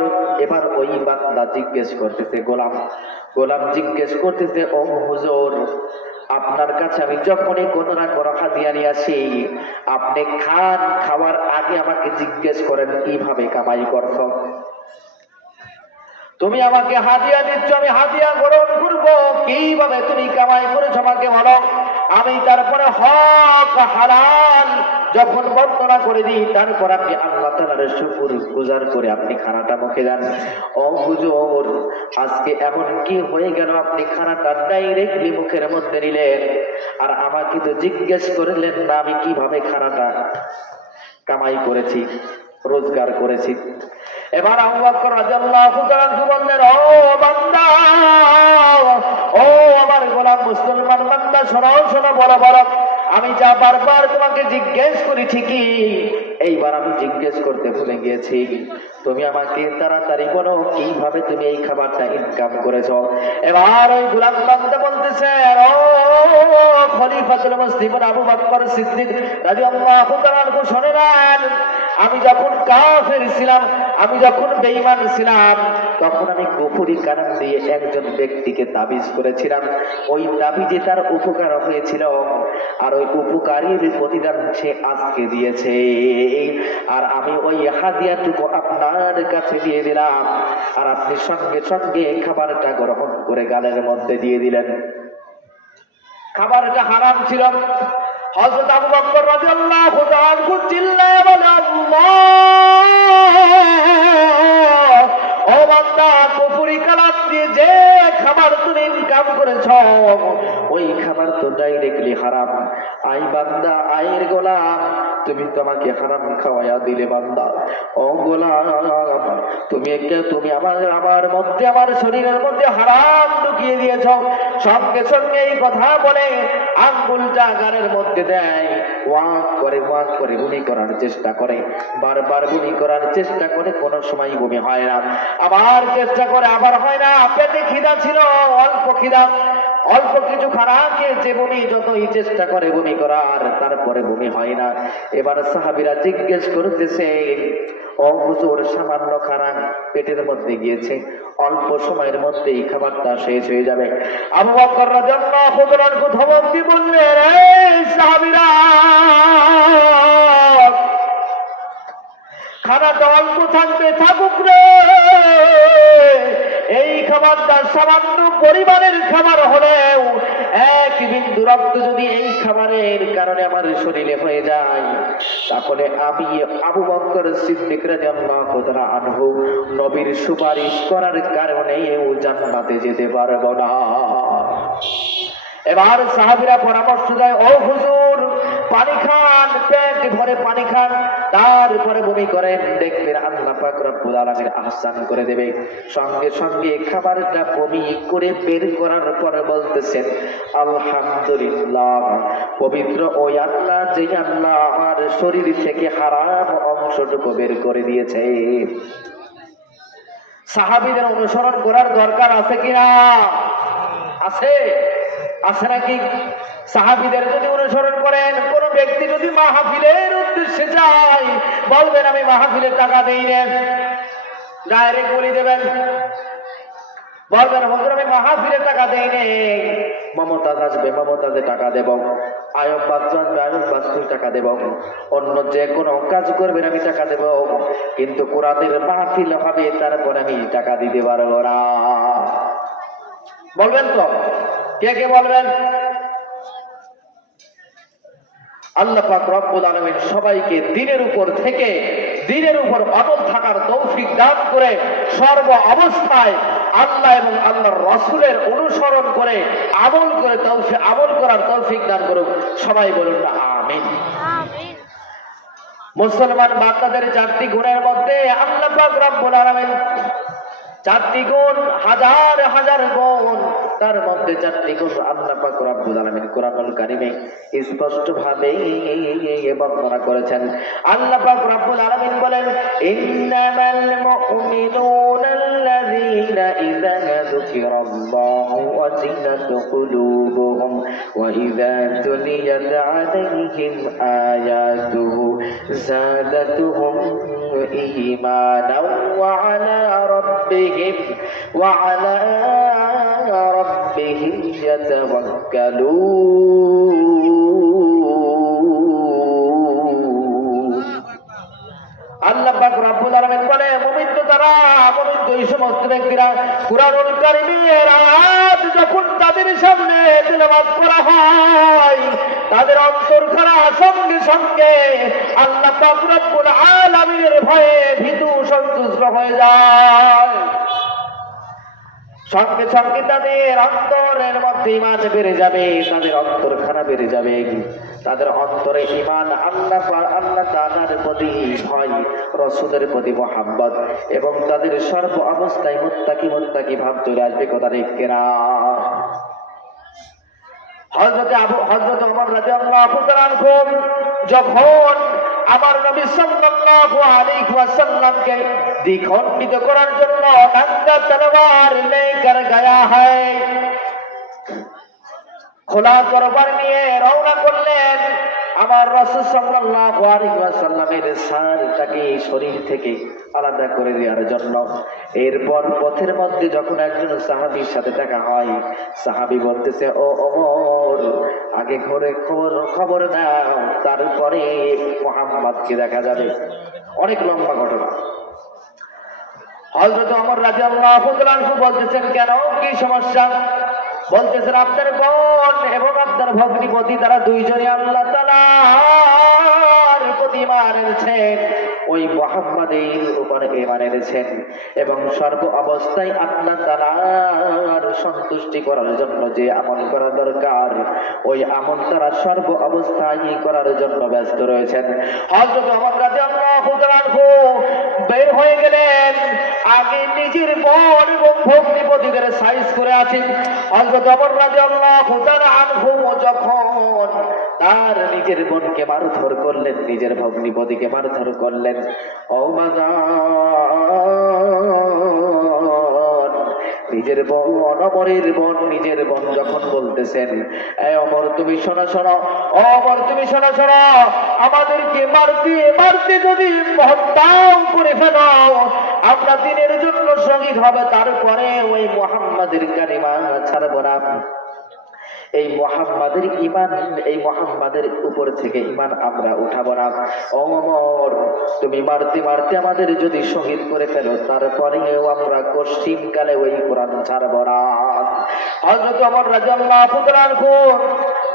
এবার ওই বান্দা জিজ্ঞেস করতেছে, গোলাম জিজ্ঞেস করতেছে, ও হুজুর, আপনার কাছে আমি যখনই কোনো না কোনো হাদিয়া নিয়ে আসি, আপনি খান, খাওয়ার আগে আমাকে জিজ্ঞেস করেন কিভাবে কামাই করছো। তুমি আমাকে হাদিয়া দিচ্ছ, আমি হাদিয়া গ্রহণ করবো, কিভাবে তুমি কামাই করেছো আমাকে বলো। আমি তারপরে হক হালাল যখন বর্ণনা করে দিই, তারপর আপনি আল্লাহ তাআলার শুকর গুজার করে আপনি খানাটা মুখে দেন। ও হুজুর, আজকে এমন কি হয়ে গেল, আপনি খানাটা ডাইরেক্টলি মুখের মধ্যে নিলেন, আর আমাকে তো জিজ্ঞেস করলেন না আমি কিভাবে খানাটা কামাই করেছি, রোজগার করেছি। এবার আবু বকর রাদিয়াল্লাহু তাআলা বললেন, ও বান্দা, ও আমার গোলাম মুসলমান বান্দা, শোনো শোনো, বড় বড়, আমি যা বারবার তোমাকে জিজ্ঞেস করি ঠিকই, এইবার আমি জিজ্ঞেস করতে ভুলে গিয়েছি। তুমি আমাকে তাড়াতাড়ি বলো কিভাবে তুমি এই খাবারটা ইনকাম করেছো। এবার ওই গোলাম বান্দা বলতেছে, ও খলিফাতুল মুসলিমিন আবু বকর সিদ্দিক রাদিয়াল্লাহু তাআলা আনহু, শুনে নেন, আমি যখন কাফের ছিলাম, আমি যখন বেঈমান ছিলাম তখন আমি কুফরি কালাম দিয়ে একজন ব্যক্তিকে তাবিজ করেছিলাম, ওই তাবিজে তার উপকার হয়েছিল, আর ওই উপকারীর প্রতিদান সে আজকে দিয়েছে। আর আমি ওই হাদিয়াটুকু আপনার কাছে দিয়ে দিলাম, আর আপনি সঙ্গে সঙ্গে খাবারটা গ্রহণ করে গালের মধ্যে দিয়ে দিলেন। খাবারটা হারাম ছিল। হযরত আবু বকর রাদিয়াল্লাহু তাআলা আনহু চিল্লায়ে বলে, আল্লাহ, ও বান্দা, কুফরি কালাম দিয়ে যে খাবার তুমি ইনকাম করেছো ওই খাবার তো ডাইরেক্টলি হারাম। আই বান্দা, আয়ের গোলাম, তুমি তোমাকে হারাম খাওয়াইয়া দিলে বান্দা। ও গোলাম, তুমি আমার মধ্যে, আমার শরীরের মধ্যে হারাম ঢুকিয়ে দিয়েছ। সঙ্গে সঙ্গে এই কথা বলে আঙ্গুলটা গালের মধ্যে দেয়, ওয়াক করে বমি করার চেষ্টা করে, বারবার বমি করার চেষ্টা করে, কোনো সময় বমি হয় না, আবার চেষ্টা করে, আবার হয় না। পেটে খিদা ছিল, অল্প খিদা, অল্প কিছু খানা খেয়েছে, বমি যতই চেষ্টা করে বমি করার, তারপরে বমি হয় না। এবার সাহাবীরা জিজ্ঞেস করতেছে, ও হুজুর, সামান্য খানা পেটের মধ্যে গিয়েছে, অল্প সময়ের মধ্যেই খাবারটা শেষ হয়ে যাবে। আবু বকর রাদিয়াল্লাহু তাআলা ধমক দিয়ে বললেন, এই সাহাবীরা, খানাটা অল্প থাকবে, থাকুক রে। এই খাবারটা সামান্য পরিমাণের খাবার হলেও এক বিন্দু রক্ত যদি এই খাবারের কারণে আমার শরীরে হয়ে যায়, তাহলে আমি আবু বকর সিদ্দিক রাদিয়াল্লাহু তাআলা আনহু নবীর সুপারিশ করার কারণেও জান্নাতে যেতে পারবো না। এবার সাহাবীরা পরামর্শ দেয়, ও হুজুর, পানি খান, পেট ভরে পানি খান, তারপরে বমি করেন, দেখবেন আল্লাহ পাক রব্বুল আলামিন আহসান করে দেবে। সঙ্গে সঙ্গে খাবারটা বমি করে বের করার পরে বলতেছেন, আলহামদুলিল্লাহ, পবিত্র ওই আল্লাহ, যে আল্লাহ আমার শরীর থেকে হারাম অংশটুকু বের করে দিয়েছে। সাহাবীদের অনুসরণ করার দরকার আছে কিনা? আছে, আছে নাকি? সাহাবীদের যদি অনুসরণ করেন, কোন ব্যক্তি যদি মাহফিলের উদ্দেশ্যে যায়, বলবেন আমি মাহফিলের টাকা দেই না, ডাইরেক্ট বলে দেবেন। বলবেন, হুজুর, আমি মাহফিলের টাকা দেই না, মমতাজ আসবে, মমতাজে টাকা দেব, আয়ব বাচ্চা আসবে, আয়ব বাচ্চুর টাকা দেব, অন্য যে কোনো কাজ করবেন আমি টাকা দেব, কিন্তু কোরআনের মাহফিল হবে তারপর আমি টাকা দিতে পারবো না। বলবেন তো? কে কে বলবেন? আল্লাহ পাক রব্বুল আলামিন সবাইকে দিনের উপর থেকে দিনের উপর অটল থাকার তৌফিক দান করে, সর্ব অবস্থায় আল্লাহ এবং আল্লাহর রাসূলের অনুসরণ করে আমল করার তৌফিক দান করুক। সবাই বলুন না আমিন। মুসলমান বান্দাদের চারটি গুণের মধ্যে আল্লাহ পাক রব্বুল আলামিন চারটি গুণ, হাজার হাজার গুণ, তার মধ্যে চারটি গুণ আল্লাহ পাক রব্বুল আলামিন কোরআনুল কারীমে স্পষ্ট ভাবে বর্ণনা করেছেন। আল্লাহ পাক রব্বুল আলামিন বলেন, ইন্নামাল মুমিনুনা আল্লাযীনা ইযা যুকিরাল্লাহু ওয়াজিলাত কুলুবুহুম ওয়া ইযা তুলিয়াত আলাইহিম আয়াতুহু যাদাতুহুম ঈমানাও ওয়া আলা রাব্বিহিম ইয়াতাওয়াক্কালুন। আল্লাহ পাক রব্বুল আলামিন বলে, মুমিন তো তারা, মুমিন তো এই সমস্ত ব্যক্তিরা কুরআনুল কারীমের আয়াত যখন তাদের সামনে তেলাওয়াত করা হয়, তাদের অন্তরখানা সঙ্গে সঙ্গে আল্লাহ পাক রব্বুল আলামিনের ভয়ে ভীতু সন্তুষ্ট হয়ে যায়। সঙ্গে সঙ্গে তাদের অন্তরের মধ্যে ঈমান বেড়ে যাবে, তাদের অন্তরখানা বেড়ে যাবে, তাদের অন্তরে ঈমান, আল্লাহ তাআলার প্রতি ভয়, রাসূলের প্রতি মুহাব্বত, এবং তাদের সর্ব অবস্থায় মুত্তাকি ভাব চলে আসবে। কথা ঠিক কিনা? হযরত ওমর রাদিয়াল্লাহু তাআলা আনহু যখন আমার নবী সাল্লাল্লাহু আলাইহি ওয়াসাল্লামকে দ্বিখণ্ডিত করার জন্য নঙ্গা তলোয়ার লেकर गया है, খোলা তরবারি নিয়ে রওনা করলেন। আমার রাসূল সাল্লাল্লাহু আলাইহি ওয়াসাল্লামের সারটাকে শরীর থেকে আলাদা করে দেওয়ার জন্য। এরপর পথের মধ্যে যখন একজন সাহাবীর সাথে দেখা হয়, সাহাবী বলতেছে, ও ওমর, আগে ঘরে খবর দাও, তারপরে মুহাম্মদকে দেখা যাবে। অনেক লম্বা ঘটনা। হযরত ওমর রাদিয়াল্লাহু তাআলা আনহু বলতেছেন, কেন, কি সমস্যা? বলতেছেন, আপনার বোন এবং আপনার ভগ্নিপতি তারা দুইজনে আল্লাহ তাআলার প্রতি ঈমান এনেছেন, ওই মুহাম্মাদের উপর ঈমান এনেছেন, এবং সর্ব অবস্থায় আল্লাহ তাআলার সন্তুষ্টি করার জন্য যে আমল করা দরকার, ওই আমল তারা সর্ব অবস্থায় করার জন্য ব্যস্ত রয়েছেন। হযরত ওমর রাদিয়াল্লাহু তাআলা আনহু বের হয়ে গেলেন, আগে নিজের বোন এবং ভগ্নিপতিদের সাইজ করে আছেন। হযরত ওমর রাদিয়াল্লাহু তাআলা আনহু যখন তার নিজের বোনকে মারধর করলেন, নিজের ভগ্নিপতিকে মারধর করলেন, ও বাজার, নিজের বোন, ওমরের বোন, নিজের বোন যখন বলতেছেন, এই ওমর তুমি শোনো শোনো, ওমর তুমি শোনো শোনো, আমাদেরকে মারতে মারতে যদি হত্যাও করে ফেলো, আমরা দিনের জন্য শহীদ হবে, তারপরে ওই মুহাম্মাদের কালিমা ছাড়ব না। এই মুহাম্মাদের ঈমান, এই মুহাম্মাদের উপর থেকে ঈমান আমরা উঠাবো না। ওমর তুমি মারতে মারতে আমাদের যদি শহীদ করে ফেলো, তারপরেও আমরা কষ্টিমকালে ওই কোরআন ছাড়ব না। হযরত ওমর রাদিয়াল্লাহু তাআলা আনহু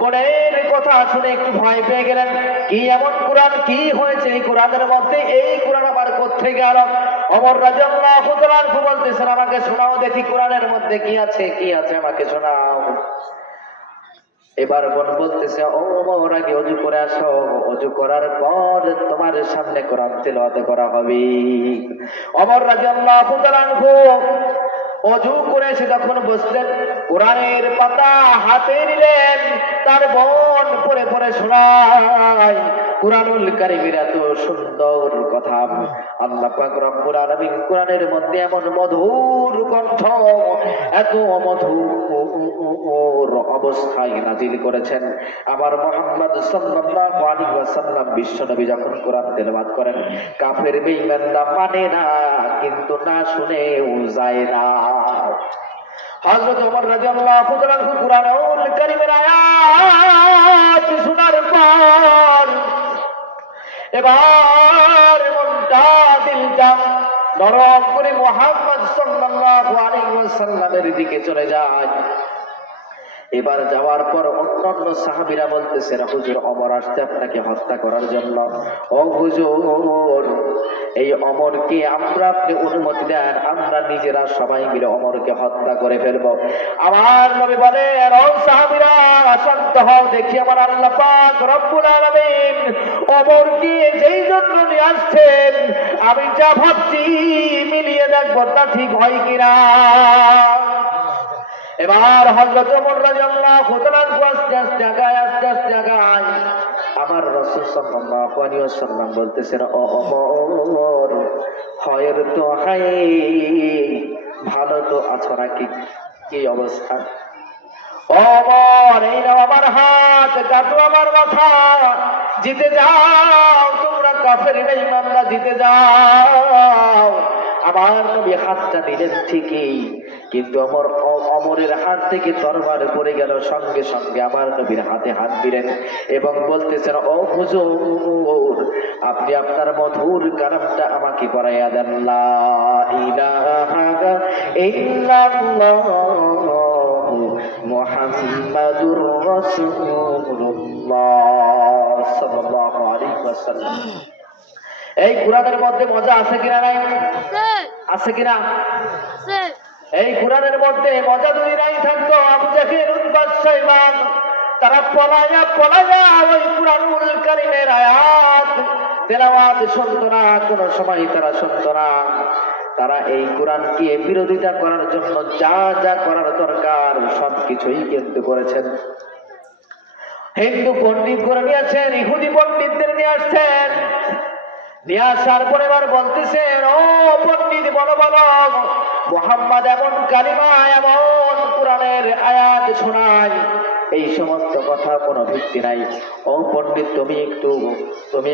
বোনের কথা শুনে একটু ভয় পেয়ে গেলেন। কি এমন কোরআন, কি হয়েছে এই কোরআনের মধ্যে? এই কোরআন আবার কোত্থেকে গেল? ওমর রাদিয়াল্লাহু তাআলা আনহু বলতেছেন, আমাকে শোনাও দেখি কোরআনের মধ্যে কি আছে, কি আছে আমাকে শোনাও। এবার বোন বলতেছে, ও ওমর, আগে ওযু করে আসো, ওযু করার পর তোমার সামনে কোরআন তেলাওয়াত করা হবে। ওমর রাদিয়াল্লাহু তাআলা আনহু ওযু করে এসে যখন বসলেন, কোরআনের পাতা হাতে নিলেন, তার বোন পড়ে পড়ে শোনায়। কুরআনুল কারীমের এত সুন্দর কথা আল্লাহ পাক রব্বুল আলামিন কোরআনের মধ্যে এমন মধুর কণ্ঠ, এত মধুর অবস্থায় নাজিল করেছেন। আবার মুহাম্মদ সাল্লাল্লাহু আলাইহি ওয়াসাল্লাম বিশ্বনবী যখন কোরআন তেলাওয়াত করেন, কাফের বেঈমানরা মানে না, কিন্তু না শুনেও যায় না। হযরত ওমর রাদিয়াল্লাহু তাআলা কুরআনুল কারীমের আয়াত শোনার পর এবার মনটা, দিলটা নরম করে মুহাম্মদ সাল্লাল্লাহু আলাইহি ওয়াসাল্লামের দিকে চলে যায়। এবার যাওয়ার পর অন্যান্য সাহাবীরা বলতেছেন, হুজুর, ওমর আসছে আপনাকে হত্যা করার জন্য। ও হুজুর, এই ওমরকে আমরা, আপনি অনুমতি দেন, আমরা নিজেরা সবাই মিলে ওমরকে হত্যা করে ফেলবো। আমার নবী বলেন, ও সাহাবীরা শান্ত হও, দেখি আমার আল্লাহ পাক রব্বুল আলামিন ওমরকে যেই জন্য নিয়ে আসছেন, আমি যা ভাবছি মিলিয়ে দেখবো তা ঠিক হয় কিনা। এবার হযরত ওমর রাদিয়াল্লাহু তাআলা আস্তে আস্তে আগায়, আস্তে আস্তে আগায়। আমার রাসূল সাল্লাল্লাহু আলাইহি ওয়াসাল্লাম বলতেছেন, ও ওমর, খয়ের তো হায়, ভালো তো আছো নাকি? কি অবস্থা? ওমর, এই নাও আমার হাত, কাটো আমার মাথা, জিতে যাও তোমরা কাফের বেঈমানরা, জিতে যাও। আমার নবী হাতটা দিলেন ঠিকই, কিন্তু ওমরের হাত থেকে তরবার পড়ে গেল। সঙ্গে সঙ্গে আমার নবীর হাতে হাত দিলেন এবং বলতেছেন, ও হুজুর, আপনি আপনার মধুর কালামটা আমাকে পড়াইয়া দেন, লা ইলাহা ইল্লাল্লাহু মুহাম্মাদুর রাসূলুল্লাহ সাল্লাল্লাহু আলাইহি ওয়াসাল্লাম। এই কোরআনের মধ্যে মজা আছে কিনা? নাই? আছে কিনা? এই কোরআনের মধ্যে মজা যদি নাই থাকতো, আবু জাহেল, উতবা, শাইবা তারা পলায়া পলায়া ওই কুরআনুল কারীমের আয়াত তেলাওয়াত শুনতো না, কোন সময় তারা শুনতো না। তারা এই কোরআনকে বিরোধিতা করার জন্য যা যা করার দরকার সবকিছুই কিন্তু করেছেন। হিন্দু পণ্ডিত করে নিয়েছেন, ইহুদি পণ্ডিতদের নিয়ে আসছেন, নিয়ে আসার পরে এবার বলতেছেন, ও পণ্ডিত, বলো বলো, মুহাম্মদ এমন কালিমা, এমন কোরআনের আয়াত শোনায় এই সমস্ত কথা কোনো ভিত্তি নাই। ও পণ্ডিত, তুমি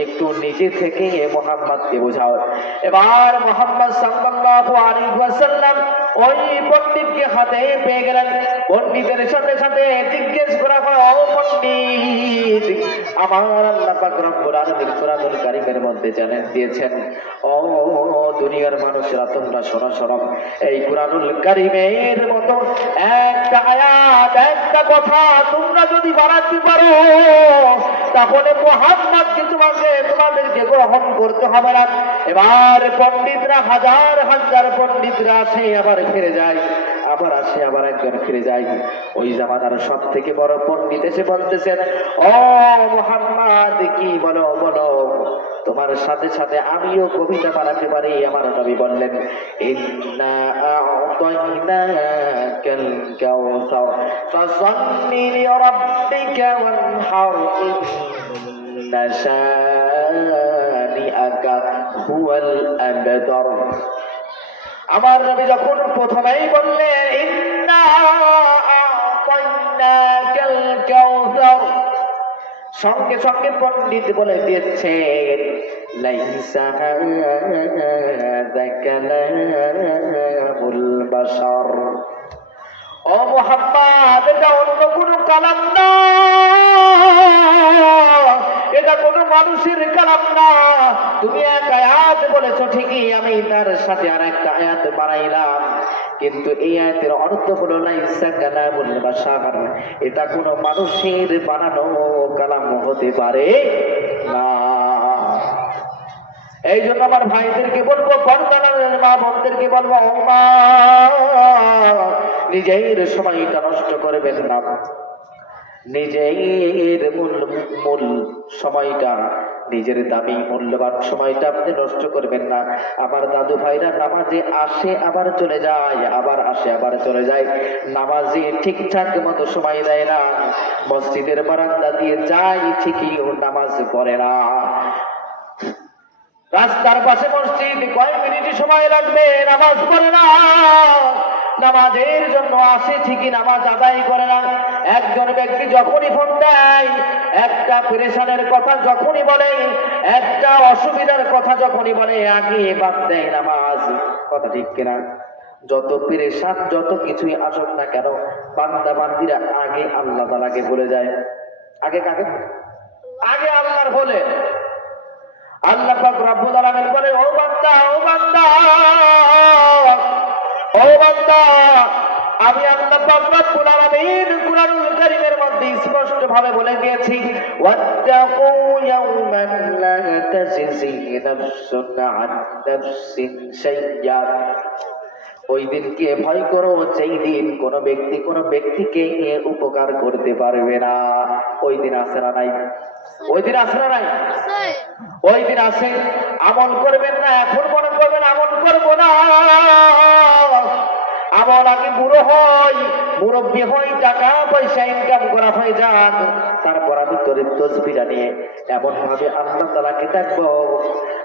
একটু নিজে থেকে মুহাম্মদকে বোঝাও। এবার মুহাম্মদ সাল্লাল্লাহু আলাইহি ওয়াসাল্লাম ওই পণ্ডিতকে হাতে পেয়ে গেলেন। পণ্ডিতের সাথে সাথে জিজ্ঞেস করা হয়, ও পণ্ডিত, আমার আল্লাহ পাক রব্বুল আলামিন কুরআনুল কারীমের মধ্যে চ্যালেঞ্জ দিয়েছেন, ও দুনিয়ার মানুষেরা তোমরা শোনো, এই কুরআনুল কারীমের মতো একটা আয়াত, একটা কথা তোমরা যদি বানাতে পারো তাহলে মুহাম্মদকে তোমাদেরকে গ্রহণ করতে হবে না। এবার পণ্ডিতরা হাজার হাজার পণ্ডিতরা আসে আবার ফিরে যায়, আবার আসে আবার একজন ফিরে যায়। ওই জামানার সব থেকে বড় পণ্ডিত এসে বলতেছেন, ও মুহাম্মদ, কি বলো, তোমার সাথে সাথে আমিও কবিতা বানাতে পারি। আমার নবী বললেন, ইন্না আ'তাইনাকাল কাউসার ফাসাল্লি লিরাব্বিকা ওয়ানহার ইন্না শানিআকা হুয়াল আবতার। আমার নবী যখন প্রথমেই বললেন ইন্না আ'তাইনাকাল কাউসার, সঙ্গে সঙ্গে পণ্ডিত বলে দিয়েছেন, লাইসা হাযা কালামুল বাশার। ও মুহাম্মদ, এটা অন্য কোনো কালাম না, এটা কোনো মানুষের কালাম না। তুমি এক আয়াত বলেছো ঠিকই, আমি তার সাথে আর একটা আয়াত বানাইলাম, কিন্তু এই আয়াতের অর্থ হলো লাইসা কালামুল বাশার, এটা কোনো মানুষের বানানো কালাম হতে পারে না। এই জন্য আমার ভাইদেরকে বলবো, পর্দার মা বোনদেরকে বলবো, ও মা, নিজের সময়টা নষ্ট করবেন না, নিজের মূল সময়টা, নিজের দামি মূল্যবান সময়টা আপনি নষ্ট করবেন না। আমার দাদু ভাইরা নামাজে আসে আবার চলে যায়, আবার আসে আবার চলে যায়, নামাজে ঠিকঠাক মতো সময় দেয় না, মসজিদের বারান্দা দিয়ে যায় ঠিকই ও নামাজ পড়ে না। রাস্তার পাশে মসজিদ, কয়েক মিনিট সময় লাগবে, নামাজ পড়ে না, নামাজের জন্য আসে ঠিকই নামাজ আদায় করে না। একজন ব্যক্তি যখনই ফোন দেয়, একটা পেরেশানের কথা যখনই বলে, একটা অসুবিধার কথা যখনই বলে, আগে বাদ দেয় নামাজ। কথা ঠিক কিনা? যত পেরেশান যত কিছুই আসুক না কেন, বান্দা বান্দিরা আগে আল্লাহ তাআলাকে ভুলে যায়। আগে কাকে? আগে আল্লাহর বলে। আল্লাহ পাক রব্বুল আলামিন বলে, ও বান্দা, আমি আল্লাহ পাক রব্বুল আলামিন কুরআনুল কারীমের মধ্যে স্পষ্ট ভাবে বলে দিয়েছি, ওয়াত্তাকু ইয়াওমান লা তাজজি নাফসুন আন নাফসিন শাইয়্যা। ওই দিনকে ভয় করো, যেই দিন কোন ব্যক্তিকে উপকার করতে পারবে না। ওই দিন আসে না নাই? ওই দিন আসে না নাই? ওই দিন আসে। আমল করবেন না, এখন মনে করবেন আমল করবো না, আমল আগে বুড়ো হই, মুরব্বী হই, টাকা পয়সা ইনকাম করা হয়ে যাক, তারপর আমি তসবিহটা নিয়ে এমন ভাবে আল্লাহ তাআলাকে ডাকবো,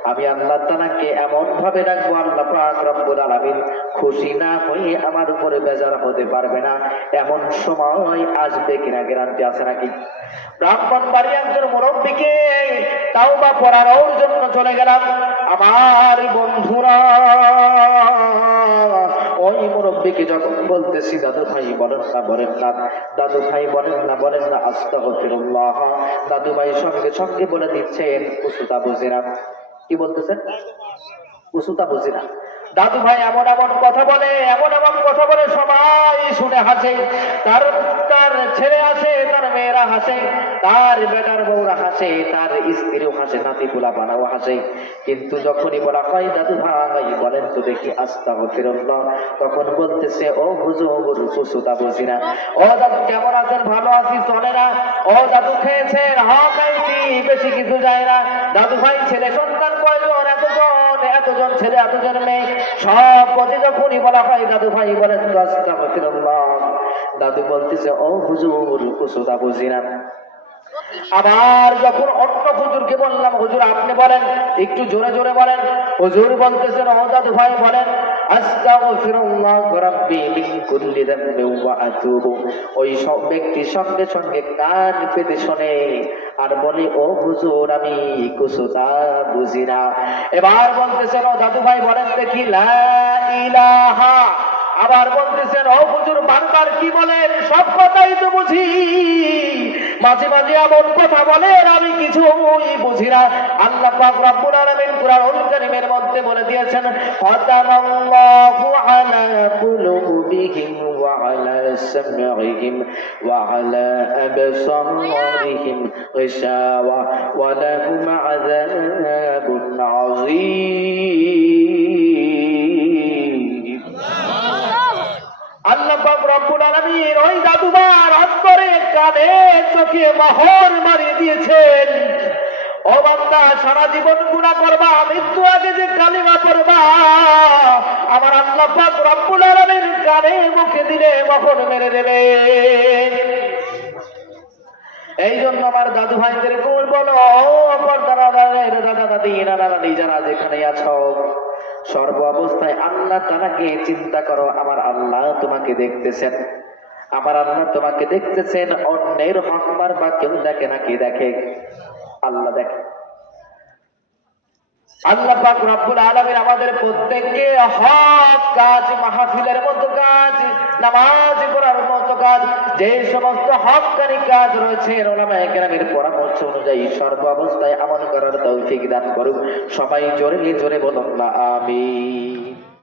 আমি আল্লাহ তাআলাকে এমন ভাবে ডাকবো, আল্লাহ পাক রব্বুল আলামিন খুশি না হয়ে আমার উপরে বেজার হতে পারবে না। এমন সময় আসবে কিনা গ্যারান্টি আছে নাকি? ব্রাহ্মণবাড়ি একজন মুরব্বীকে তাওবা পড়ানোর জন্য চলে গেলাম। আমার বন্ধুরা, ওই মুরব্বীকে যখন বলতেছি, দাদু ভাই বলেন না, দাদু ভাই বলেন না আস্তাগফিরুল্লাহ, দাদু ভাই সঙ্গে সঙ্গে বলে দিচ্ছেন উসুতা বুঝি না। কি বলতেছেন? উসুতা বুঝি না। দাদু ভাই এমন কথা বলে, সবাই শুনে হাসে। তার ছেলে হাসে, তার মেয়েরা হাসে, তার বেটার বউরা হাসে, তার স্ত্রীও হাসে, নাতি পোলাপানাও হাসে। কিন্তু যখনই বলা হয় দাদু ভাই বলেন তো দেখি আস্তাগফিরুল্লাহ, তখন বলতেছে, ও হুজুর উসুতা বুঝি না। ও দাদু কেমন আছেন? ভালো আছি, চলে না। ও দাদু খেয়েছেন? হ্যাঁ খাইছি, বেশি কিছু যায় না। দাদু ভাই ছেলে সন্তান কয়জন? এতজন ছেলে, এতজন মেয়ে, সব পথে যখনই বলা হয় দাদু ভাই বলেন তো আস্তাগফিরুল্লাহ, দাদু বলতেছে, ও হুজুর উসুতা বুঝি না। আবার যখন অন্য হুজুরকে বললাম, হুজুর আপনি বলেন, একটু জোরে জোরে বলেন। হুজুর বলতেছেন, ও দাদু ভাই বলেন, আস্তাগফিরুল্লাহ রাব্বি মিন কুল্লি যামবিন ওয়া আতুবু। ওই সব ব্যক্তি সঙ্গে সঙ্গে কান পেতে শোনে আর বলে, ও হুজুর আমি কিছুটা বুঝি না। এবার বলতেছেন, ও দাদু ভাই বলেন দেখি, লা ইলাহা। আবার বলতেছেন, ও হুজুর বারবার কি বলেন? সব কথাই তো বুঝি, মাঝে মাঝে এমন কথা বলেন আমি কিছুই বুঝি না। আল্লাহ পাক রব্বুল আলামিন কুরআনুল কারীমের মধ্যে বলে দিয়েছেন, খাতামাল্লাহু আলা কুলুবিহিম ওয়া আলা সামঈহিম ওয়া আলা আবসারিহিম গিশাওয়া ওয়া লাহুম আযাবুন আযীম। আল্লাহ পাক রব্বুল আলামিন ওই দাদুবার অন্তরে কানে চোখে মোহর মারিয়ে দিয়েছেন। ও বান্দা, সারা জীবন গুনাহ করবা, মৃত্যু আগে যে কালিমা পড়বা, আমার আল্লাহ পাক রব্বুল আলামিন কানে মুখে দিলে মোহর মেরে দেবে। এই জন্য আমার দাদু ভাইদের বলো, দাদা দাদি নানা নানি যারা যেখানে আছো, সর্ব অবস্থায় আল্লাহ তাআলাকে চিন্তা করো। আমার আল্লাহ তোমাকে দেখতেছেন, আমার আল্লাহ তোমাকে দেখতেছেন। অন্যের হক মারবা কেউ দেখে নাকি? দেখে, আল্লাহ দেখে। আল্লাহ পাক রব্বুল আলামিন আমাদের প্রত্যেককে হক কাজ, মাহফিলের মতো কাজ, নামাজ পড়ার মতো কাজ, যে সমস্ত হককারী কাজ রয়েছে উলামায়ে কেরামের পরামর্শ অনুযায়ী সর্ব অবস্থায় আমল করার তৌফিক দান করুক। সবাই জোরে জোরে বলুন না আমিন।